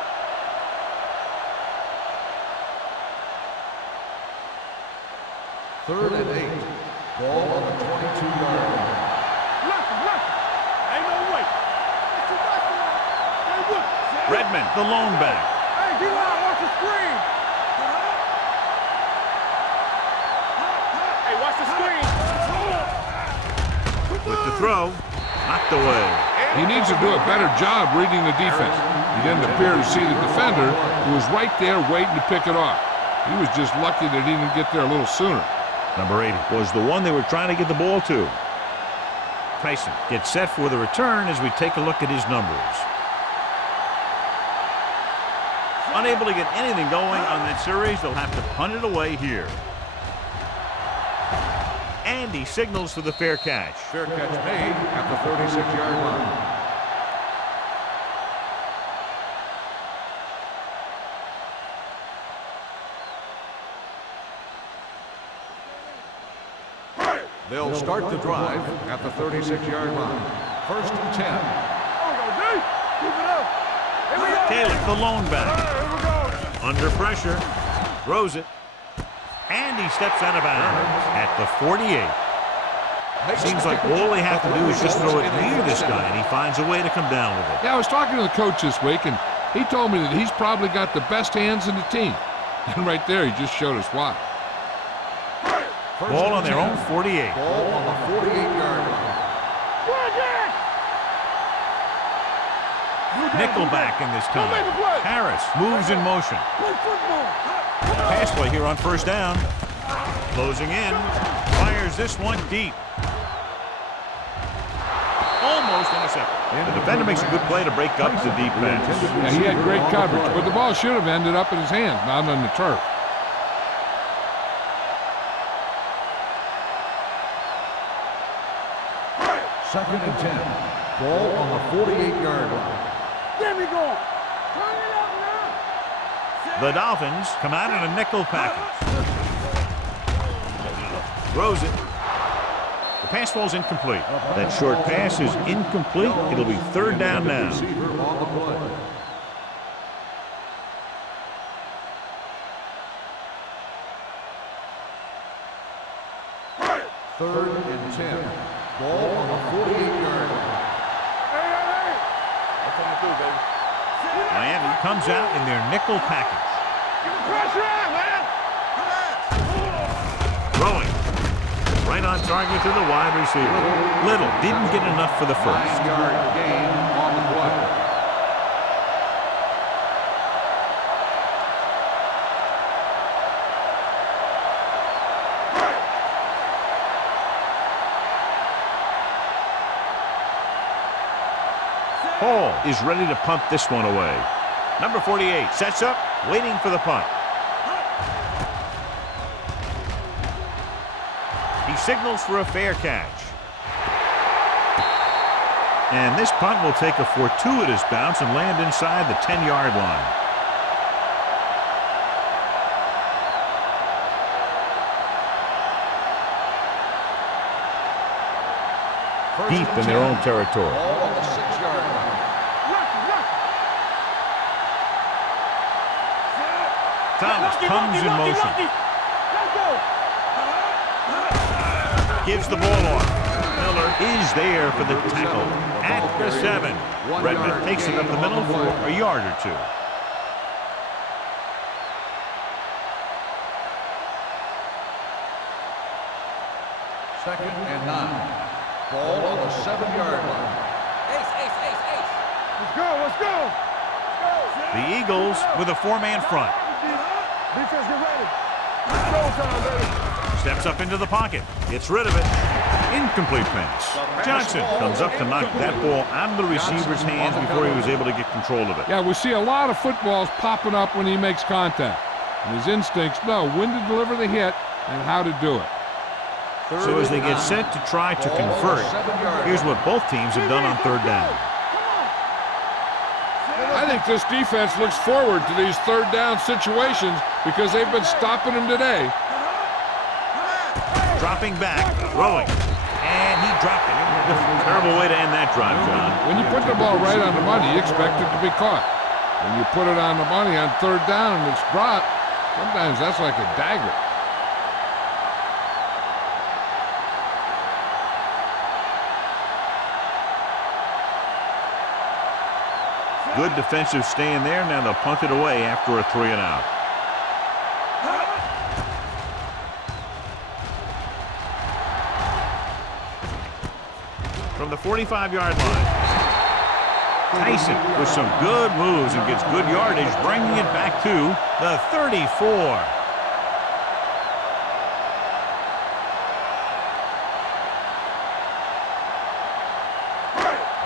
Third and 8. Ball on the 22-yard line. Ain't no way. Hey, look. Redmond, the lone back. Hey, get out. Watch the screen. Hey, watch the screen. With the throw, knocked away. He needs to do a better job reading the defense. He didn't appear to see the defender, who was right there waiting to pick it off. He was just lucky that he didn't get there a little sooner. Number 80 was the one they were trying to get the ball to. Tyson gets set for the return as we take a look at his numbers. Unable to get anything going on that series, they'll have to punt it away here. And he signals for the fair catch. Fair catch made at the 36-yard line. They'll start the drive at the 36-yard line. 1st and 10. Keep it up. Here we go. Taylor, the lone back. Here we go. Under pressure. Throws it. And he steps out of bounds at the 48. Seems like all they have to do is just throw it near this guy, and he finds a way to come down with it. Yeah, I was talking to the coach this week, and he told me that he's probably got the best hands in the team. And right there, he just showed us why. Ball on their own 48. Ball on the 48-yard line. Nickelback in this time. Harris moves in motion. Play football. Pass play here on 1st down. Closing in. Fires this one deep. Almost intercepted. The defender makes a good play to break up the defense. Yeah, he had great coverage, but the ball should have ended up in his hands, not on the turf. Second and 10. Ball on the 48-yard line. There we go. Turn it up now. The Dolphins come out in a nickel package. Throws it. The pass falls incomplete. That short pass is incomplete. It'll be 3rd down now. Receiver on the play. Third and 10. Ball on the 48-yard line. Hey. That's what I'm gonna do, baby. Miami comes out in their nickel package. Get the pressure on, man. Throwing. Right on target to the wide receiver. Little didn't get enough for the first. 9-yard gain on the play. Hall is ready to punt this one away. Number 48 sets up, waiting for the punt. He signals for a fair catch. And this punt will take a fortuitous bounce and land inside the 10-yard line. Deep in their own territory. Ball on the 6-yard line. Thomas comes in motion. Gives the ball off. Miller is there for the tackle at the 7. Redmond takes it up the middle for a yard or two. Second and 9. Ball on the 7-yard line. Let's go, let's go. The Eagles with a 4-man front. Defense, get ready. Go time, baby. Steps up into the pocket. Gets rid of it. Incomplete pass. Johnson comes up to knock that ball out of the receiver's hands before he was able to get control of it. Yeah, we see a lot of footballs popping up when he makes contact. And his instincts know when to deliver the hit and how to do it. So as they get set to try to convert, here's what both teams have done on third down. I think this defense looks forward to these third down situations because they've been stopping them today. Dropping back, throwing, and he dropped it. Terrible way to end that drive, John. When you put the ball right on the money, you expect it to be caught. When you put it on the money on third down and it's dropped, sometimes that's like a dagger. Good defensive stand there. Now they'll punt it away after a 3-and-out. From the 45-yard line, Tyson with some good moves and gets good yardage, bringing it back to the 34.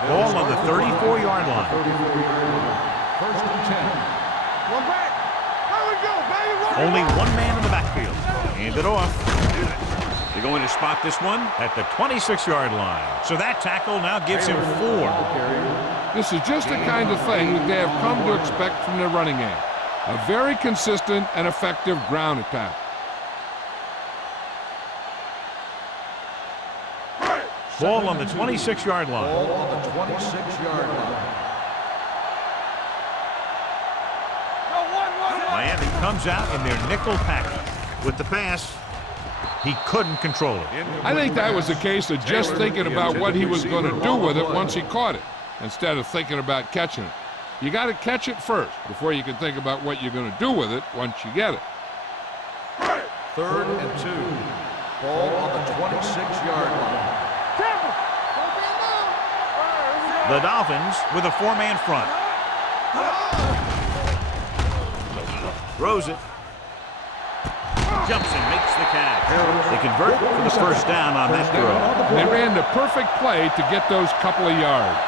Ball on the 34-yard line. First and 10. One back. There we go, baby. Only one man in the backfield. Hand it off. They're going to spot this one at the 26-yard line. So that tackle now gives him 4. This is just the kind of thing that they have come to expect from their running game. A very consistent and effective ground attack. Ball on the 26-yard line. Ball on the 26-yard line. Miami comes out in their nickel package. With the pass, he couldn't control it. I think that was a case of just thinking about what he was going to do with it once he caught it, instead of thinking about catching it. You got to catch it first before you can think about what you're going to do with it once you get it. Third and 2. Ball on the 26-yard line. The Dolphins with a 4-man front. Throws it. Jumps and makes the catch. They convert for the first down on that throw. They ran the perfect play to get those couple of yards.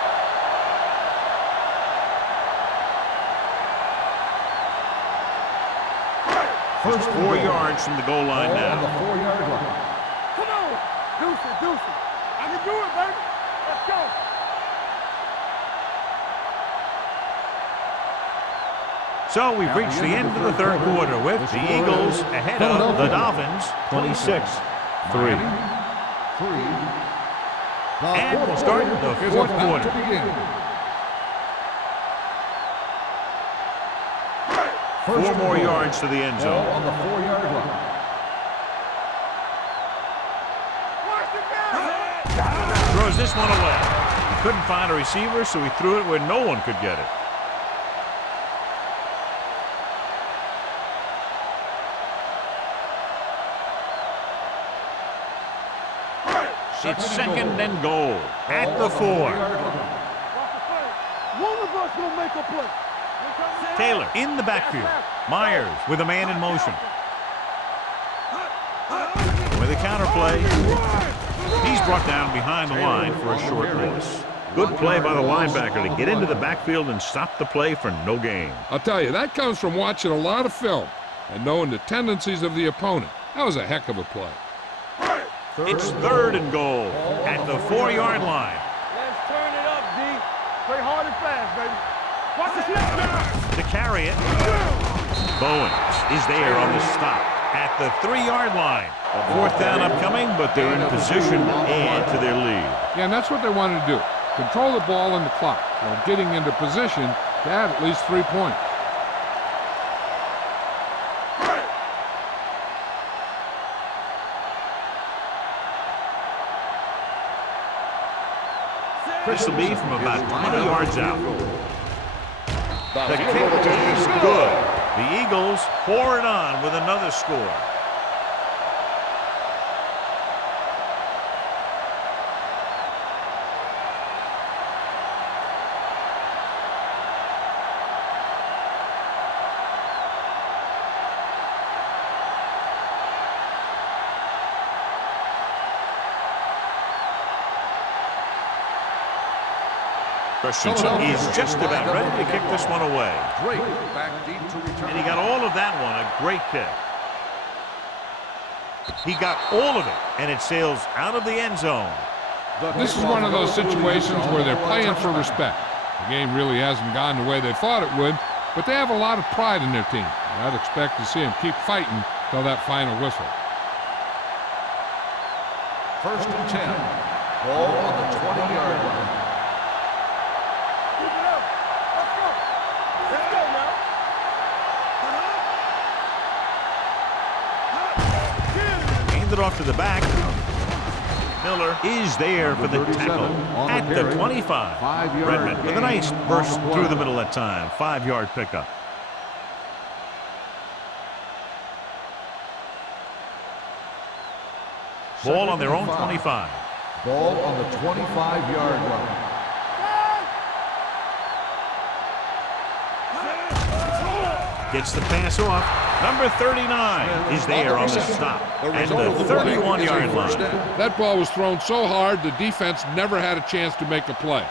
First 4 yards from the goal line Ball on now. the 4-yard line. Come on. Deuce it. I can do it, baby. Let's go. So we've reached the end of the third quarter with the Eagles ahead of the Dolphins 26-3. And we'll start the fourth quarter. Four more yards to the end Ball zone. on the 4-yard line. Throws this one away. He couldn't find a receiver, so he threw it where no one could get it. It's second and goal at the 4. One of us will make a play. Taylor in the backfield. Myers with a man in motion. With a counter play. He's brought down behind the line for a short loss. Good play by the linebacker to get into the backfield and stop the play for no gain. I'll tell you, that comes from watching a lot of film and knowing the tendencies of the opponent. That was a heck of a play. It's third and goal at the 4-yard line. Let's turn it up, D. Play hard and fast, baby. Watch the snap now. To carry it, Bowens is there on the stop at the 3-yard line. Fourth down upcoming, but they're in position to add to their lead. Yeah, and that's what they wanted to do. Control the ball and the clock while getting into position to add at least 3 points. This will be from about 20 yards out. The kick is good. The Eagles pour it on with another score. Christensen is just about ready to kick this one away. Drake back deep to return. And he got all of that one, a great kick. He got all of it, and it sails out of the end zone. This is one of those situations where they're playing for respect. The game really hasn't gone the way they thought it would, but they have a lot of pride in their team. I'd expect to see them keep fighting till that final whistle. First and 10. Ball on the 20-yard line. It off to the back. Miller is there for the tackle at the 25. Redmond with a nice burst through the middle that time. 5-yard pickup. Ball on their own 25. Ball on the 25-yard line. Gets the pass off. Number 39 is there on the stop at the 31-yard line. That ball was thrown so hard the defense never had a chance to make a play.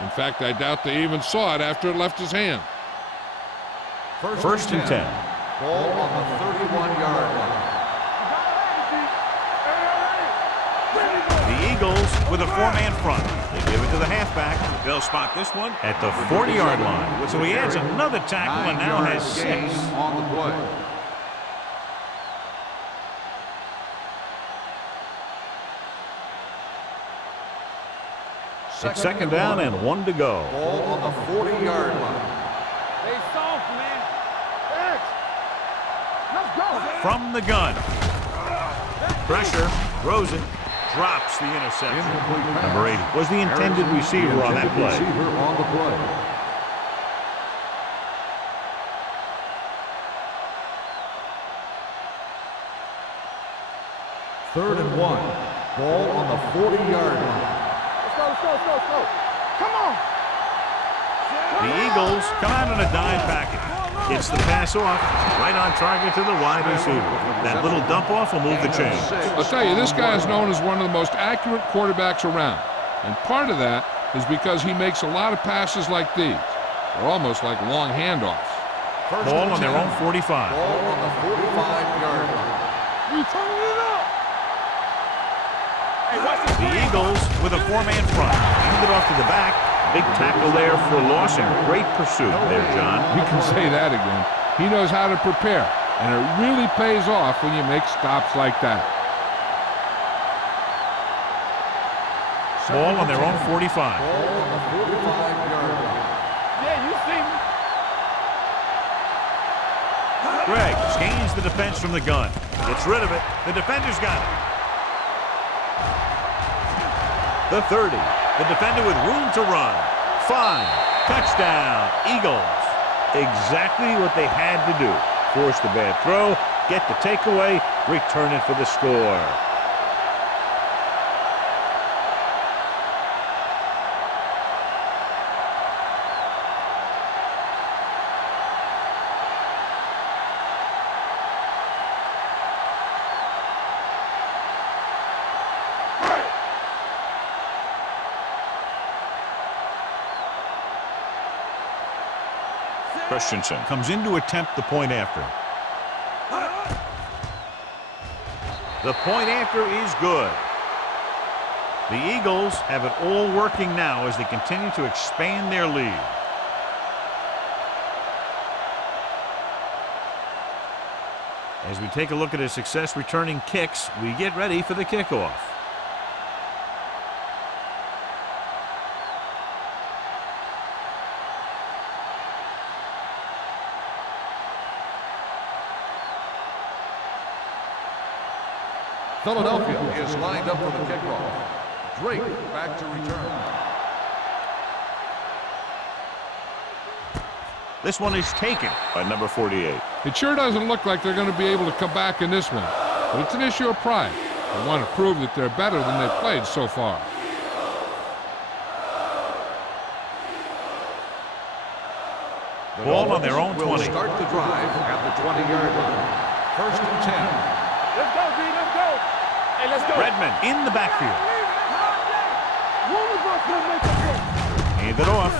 In fact, I doubt they even saw it after it left his hand. First and 10. Ball on the 31-yard line. The Eagles with a 4-man front. They give it to the halfback. They'll spot this one at the 40-yard line. So he adds another tackle and now has 6. On the play. It's second down and 1 to go. Ball on the 40-yard line. Stay soft, man. Let's go. From the gun. Pressure. Throws it. Drops the interception. Number 80 was the intended receiver on that play. Receiver on the play. Third and 1. Ball on the 40-yard line. Let's go. Come on. The Eagles come out on a dime package. Gets the pass off. Right on target to the wide receiver. That little dump off will move the chains. I'll tell you, this guy is known as one of the most accurate quarterbacks around. And part of that is because he makes a lot of passes like these. They're almost like long handoffs. Ball on their own 45. Ball on the 45-yard line. We turning it up. Hey, watch this. The Eagles with a 4-man front. Hand it off to the back. Big tackle there for a loss and great pursuit there, John. You can say that again. He knows how to prepare, and it really pays off when you make stops like that. Ball on their own 45. Ball on the 45-yard line. Yeah, you see me. Greg gains the defense from the gun. Gets rid of it. The defender's got it. The 30. The defender with room to run. 5. Touchdown, Eagles. Exactly what they had to do. Force the bad throw, get the takeaway, return it for the score. Christensen comes in to attempt the point after. The point after is good. The Eagles have it all working now as they continue to expand their lead. As we take a look at his success returning kicks, we get ready for the kickoff. Philadelphia is lined up for the kickoff. Drake back to return. This one is taken by number 48. It sure doesn't look like they're going to be able to come back in this one, but it's an issue of pride. They want to prove that they're better than they've played so far. Ball on their own 20. Will start the drive at the 20-yard line. First and 10. Let's go, D. Let's go. Hey, let's go. Redmond in the backfield. One of us will make a play. Hand it off.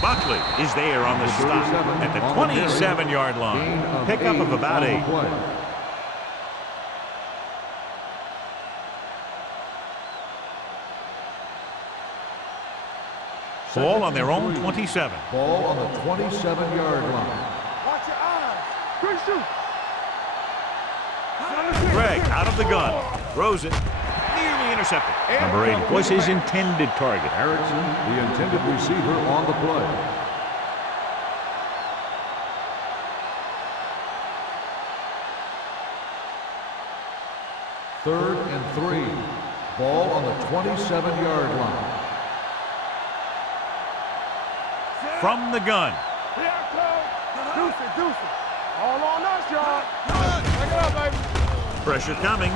Buckley is there on the stop at the 27-yard line. Pickup of about 8. Ball on their own 27. Ball on the 27-yard line. Watch your eyes. Good shoot. Gregg out of the gun. Throws it. Nearly intercepted. Number 8 was his intended target. Erickson, the intended receiver on the play. Third and 3. Ball on the 27-yard line. From the gun. Here I come. Deuce it, deuce it. All on us, y'all. Bring it up, baby. Pressure coming.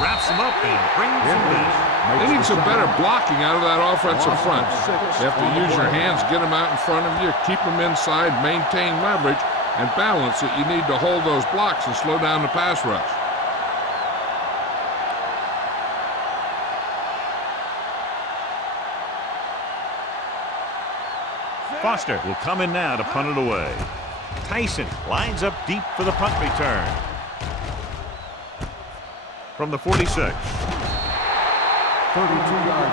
Wraps him up and brings him back. They need some better blocking out of that offensive front. You have to use your hands, get them out in front of you, keep them inside, maintain leverage, and balance it. You need to hold those blocks and slow down the pass rush. Foster will come in now to punt it away. Tyson lines up deep for the punt return. From the 46. 32-yard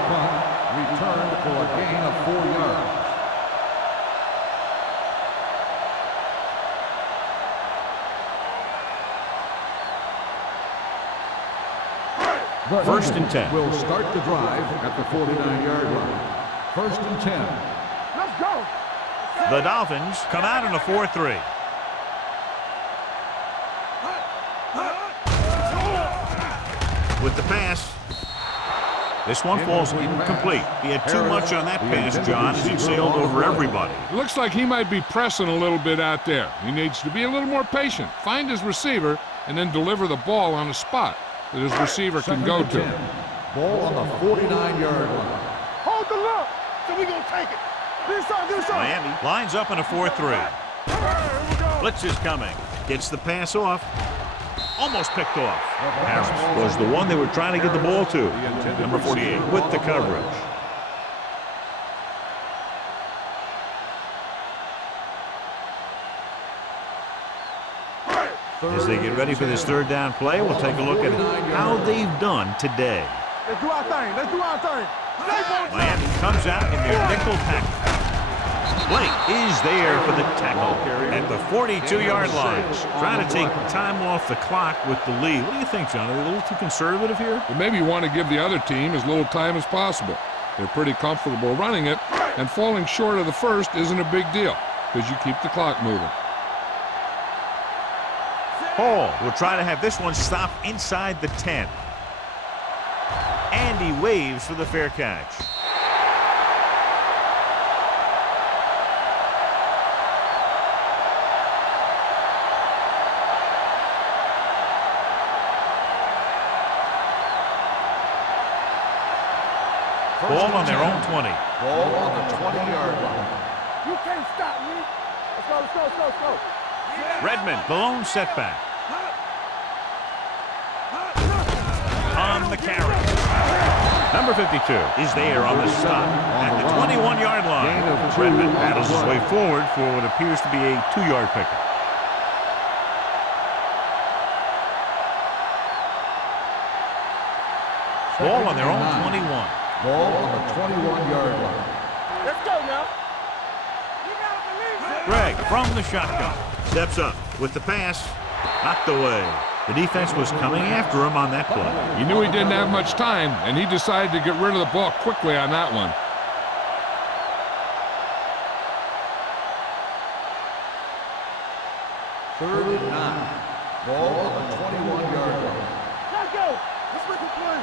punt, returned for a gain of 4 yards. First and 10. Will start the drive at the 49-yard line. First and 10. Let's go. The Dolphins come out in a 4-3. With the pass. This one falls incomplete. He had too much on that pass, John, as he sailed over everybody. It looks like he might be pressing a little bit out there. He needs to be a little more patient, find his receiver, and then deliver the ball on a spot that his receiver can go to. Ball on the 49-yard line. Hold the look. So we going to take it. Do something. Miami lines up in a 4-3. Blitz is coming. Gets the pass off. Almost picked off. Harris was the one they were trying to get the ball to. Number 48 with the coverage. As they get ready for this third down play, we'll take a look at how they've done today. Let's do our thing. Let's do our thing. Miami comes out in their nickel package. Blake is there for the tackle at the 42-yard line. Trying to take time off the clock with the lead. What do you think, John? Are they a little too conservative here? But maybe you want to give the other team as little time as possible. They're pretty comfortable running it, and falling short of the first isn't a big deal because you keep the clock moving. Hall will try to have this one stop inside the 10. And he waves for the fair catch. Ball on their own 20. Ball on the 20-yard line. You can't stop me. Let's go. Redmond, the lone setback. On the carry. Number 52 is there on the stop at the 21-yard line. Gain of 2 Redmond on the battles his play. way forward for what appears to be a 2-yard pickup. Ball on their own 21. Ball on the 21-yard line. Let's go now. You gotta believe it. Greg from the shotgun steps up with the pass, knocked away. The defense was coming after him on that play. He knew he didn't have much time, and he decided to get rid of the ball quickly on that one. Third and 9. Ball on the 21-yard line. Let's go. Let's make a play.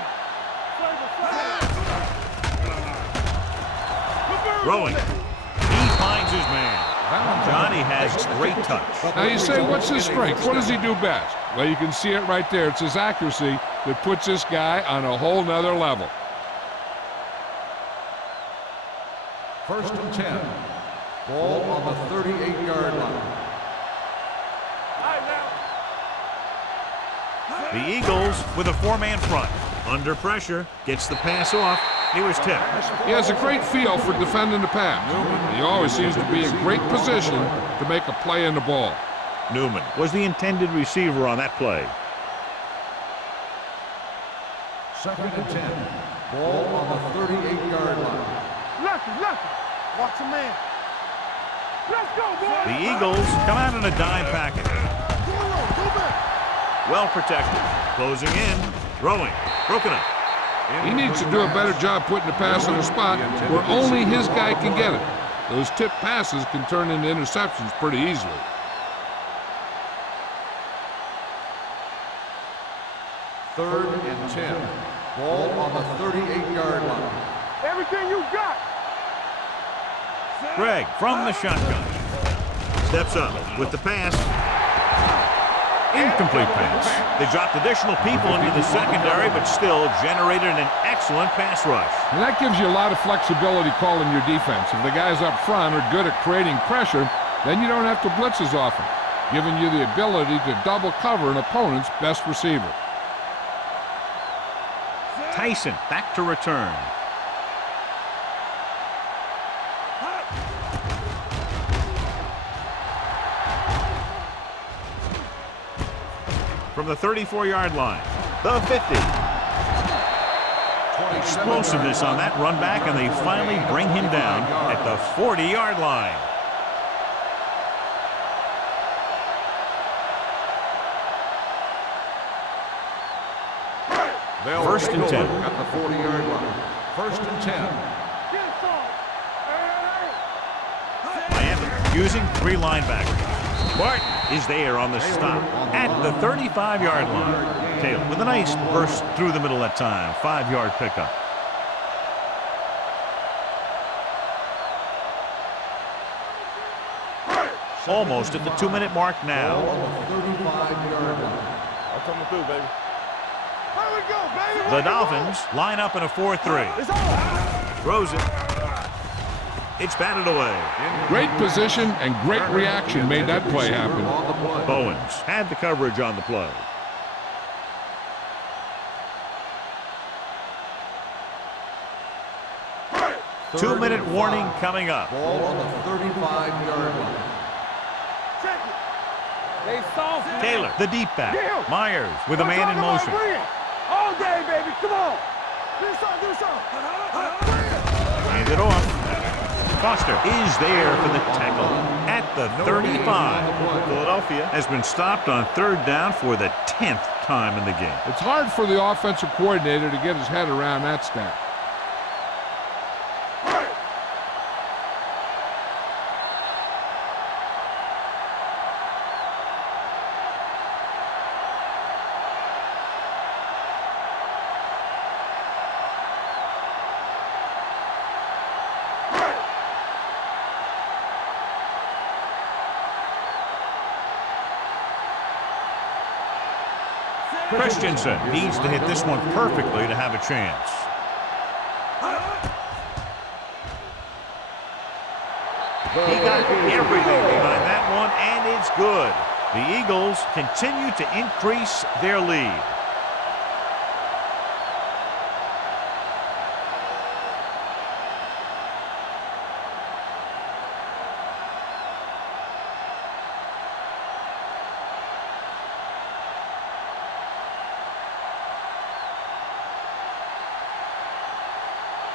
Throwing. He finds his man. Johnny has great touch. Now you say, what's his strength? What does he do best? Well, you can see it right there. It's his accuracy that puts this guy on a whole nother level. First and 10. Ball on the 38-yard line. The Eagles with a 4-man front. Under pressure, gets the pass off. He was tipped. He has a great feel for defending the pass. He always seems to be in great position to make a play in the ball. Newman was the intended receiver on that play. Second and 10. Ball on the 38-yard line. Lucky. Watch a man. Let's go, boys. The Eagles come out in a dime package. Go back. Well protected. Closing in. Throwing. Broken up. He needs to do a better job putting the pass on a spot where only his guy can get it. Those tip passes can turn into interceptions pretty easily. Third and 10. Ball on the 38-yard line. Everything you got. Greg from the shotgun. Steps up with the pass. Incomplete pass. They dropped additional people into the secondary, but still generated an excellent pass rush. And that gives you a lot of flexibility calling your defense. If the guys up front are good at creating pressure, then you don't have to blitz as often, giving you the ability to double cover an opponent's best receiver. Tyson back to return. From the 34-yard line, the 50. Explosiveness on that run back, and they finally bring him down at the 40-yard line. First and 10. At the 40-yard line. First and 10. Miami using 3 linebackers. Martin is there on the stop at the 35-yard line. Taylor with a nice burst through the middle that time. 5-yard pickup. Almost at the 2-minute mark now. Ball on the 35-yard line. I'm coming through, baby. Here we go, baby. The Dolphins line up in a 4-3. It's on. Throws it. It's batted away. Great position and great reaction made that play happen. On the play. Bowens had the coverage on the play. Third 2-minute and warning 5. coming up. Ball on the 35-yard line. Check it. They soft. Taylor, the deep back. Yeah. Myers with a man in motion. All day, baby. Come on. Do something. Hand it off. Foster is there for the tackle at the 35. Philadelphia has been stopped on 3rd down for the 10th time in the game. It's hard for the offensive coordinator to get his head around that stat. Christensen needs to hit this one perfectly to have a chance. He got everything behind that one, and it's good. The Eagles continue to increase their lead.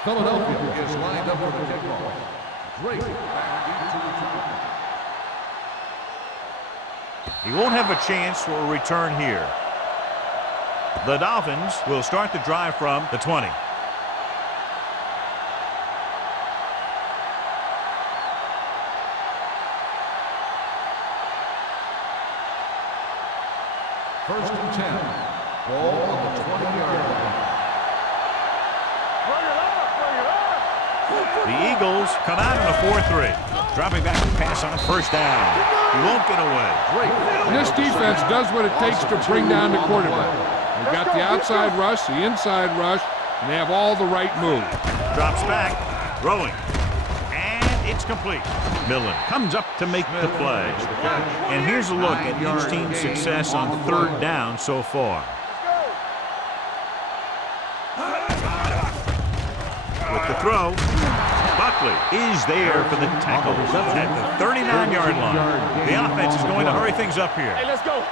Philadelphia is lined up for the kickoff. Drake back into return. He won't have a chance for a return here. The Dolphins will start the drive from the 20. First and 10. Ball on the 20-yard line. The Eagles come out in a 4-3. Dropping back to pass on first down. He won't get away. And this defense does what it takes to bring down the quarterback. They've got the outside rush, the inside rush, and they have all the right moves. Drops back, throwing. And it's complete. Millen comes up to make the play. And here's a look at each team's success on third down so far. With the throw, Buckley is there for the tackle at the 39-yard line. The offense is going to hurry things up here. Hey, let's go.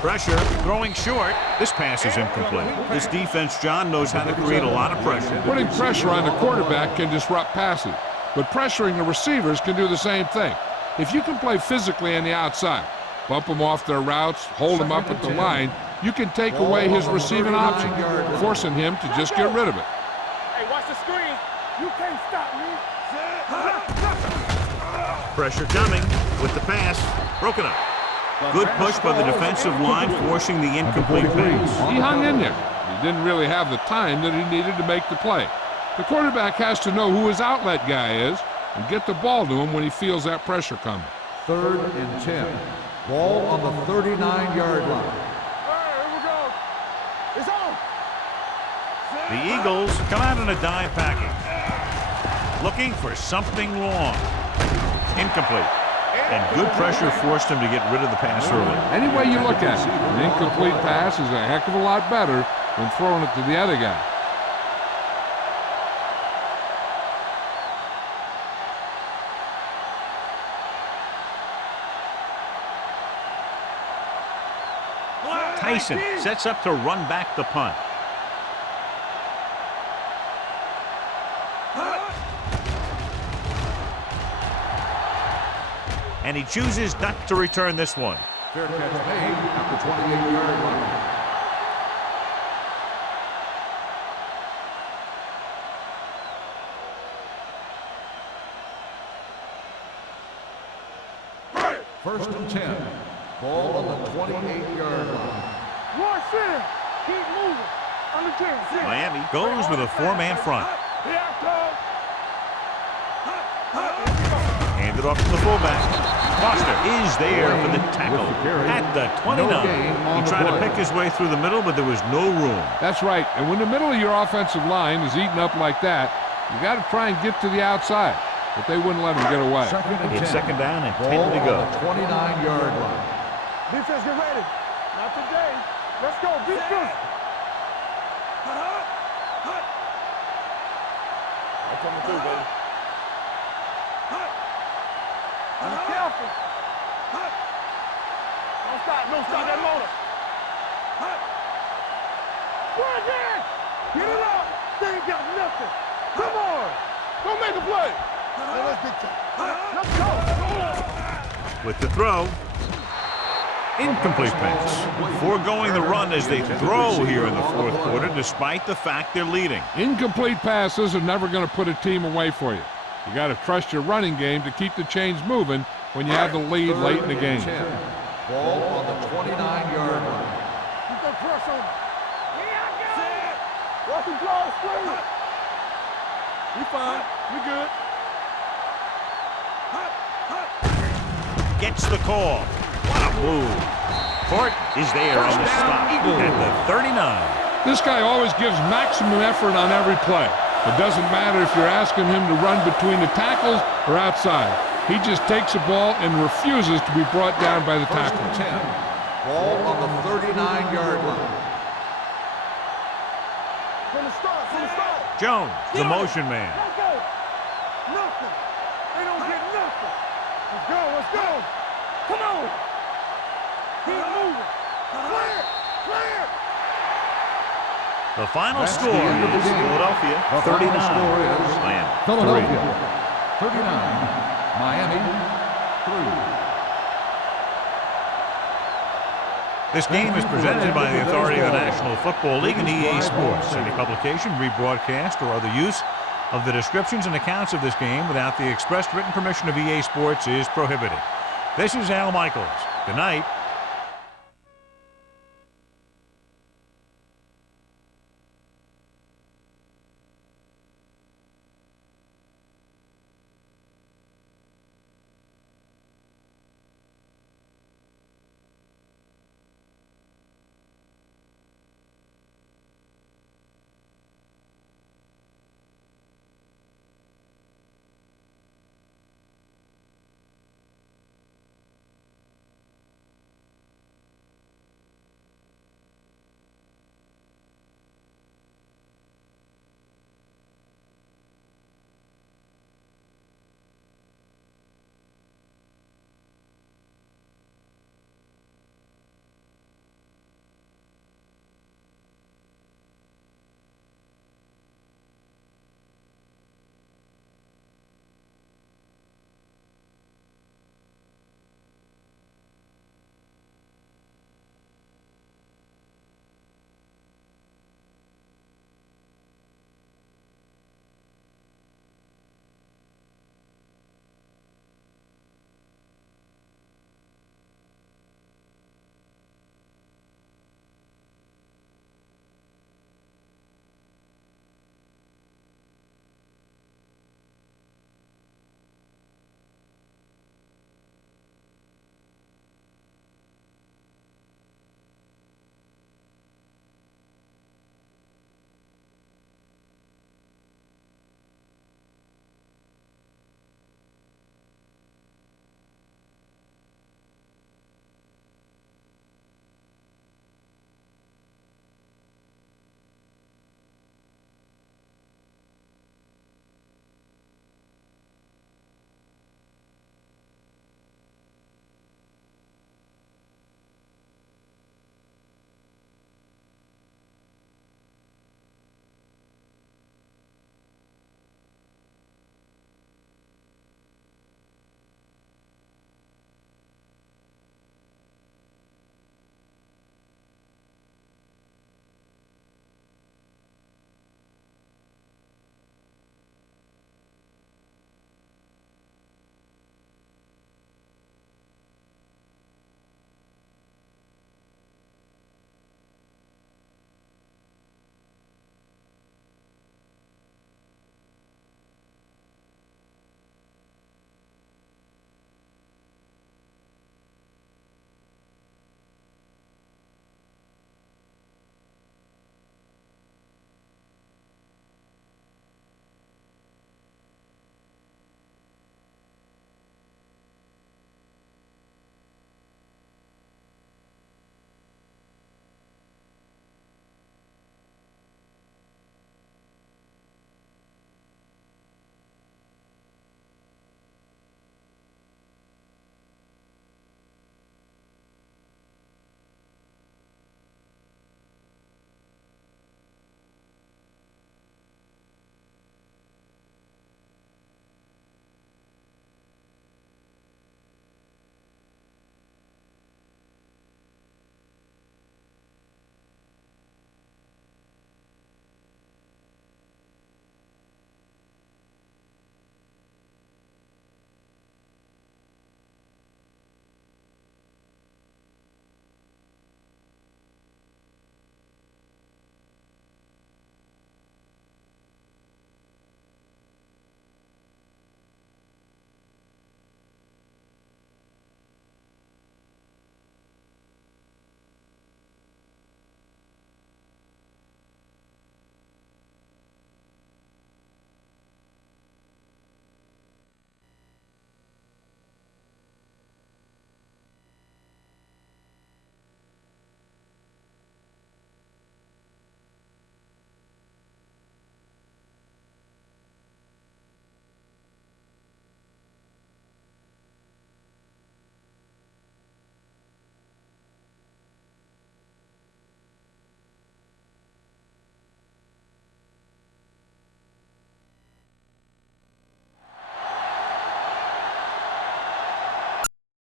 Pressure, throwing short. This pass is incomplete. This defense, John, knows how to create a lot of pressure. Putting pressure on the quarterback can disrupt passes, but pressuring the receivers can do the same thing. If you can play physically on the outside, bump them off their routes, hold them up at the line, you can take away his receiving option, forcing him to just get rid of it. Hey, watch the screen. You can't stop me. Pressure coming with the pass. Broken up. Good push by the defensive line, forcing the incomplete pass. He hung in there. He didn't really have the time that he needed to make the play. The quarterback has to know who his outlet guy is and get the ball to him when he feels that pressure coming. Third and 10. Ball on the 39-yard line. The Eagles come out in a dime package. Looking for something long. Incomplete. And good pressure forced him to get rid of the pass early. Any way you look at it, an incomplete pass is a heck of a lot better than throwing it to the other guy. Tyson sets up to run back the punt. And he chooses not to return this one. Fair catch made at the 28-yard line. First and 10. Ball on the 28-yard line. One center. Keep moving. Under 10. Miami goes with a four-man front. Here I come. Hand it off to the fullback. Foster is there for the tackle at the 29. He tried to pick his way through the middle, but there was no room. That's right. And when the middle of your offensive line is eaten up like that, you got to try and get to the outside. But they wouldn't let him get away. It's second down and 10 Ball to go. on the 29-yard line. Defense, get ready. Not today. Let's go. Be good. I'm coming through, baby. Be careful. Don't stop. Don't stop that motor. Run again. Get it up. They ain't got nothing. Come on. Go make a play. Let's get to Let's go. With the throw. Incomplete pass. Foregoing the run as they throw here in the fourth quarter, despite the fact they're leading. Incomplete passes are never going to put a team away for you. You got to trust your running game to keep the chains moving when you have the lead late in the game. Ball on the 29-yard line. Keep that press on. Here I go. Watch him draw screen. We fine. We good. Gets the call. What a move. Court is there on the stop at the 39. This guy always gives maximum effort on every play. It doesn't matter if you're asking him to run between the tackles or outside. He just takes the ball and refuses to be brought down by the tackle. First and 10. Ball on the 39-yard line. From the start. Jones, the motion man. Let's go. Nothing. They don't get nothing. Let's go. Come on. Keep moving. Clear. The final That's the score end of the is game. Philadelphia The 39. final score is Miami 3. Philadelphia 39, Miami 3. This game is presented by the authority of the National Football League and EA Sports. Any publication, rebroadcast, or other use of the descriptions and accounts of this game without the expressed written permission of EA Sports is prohibited. This is Al Michaels. Good night.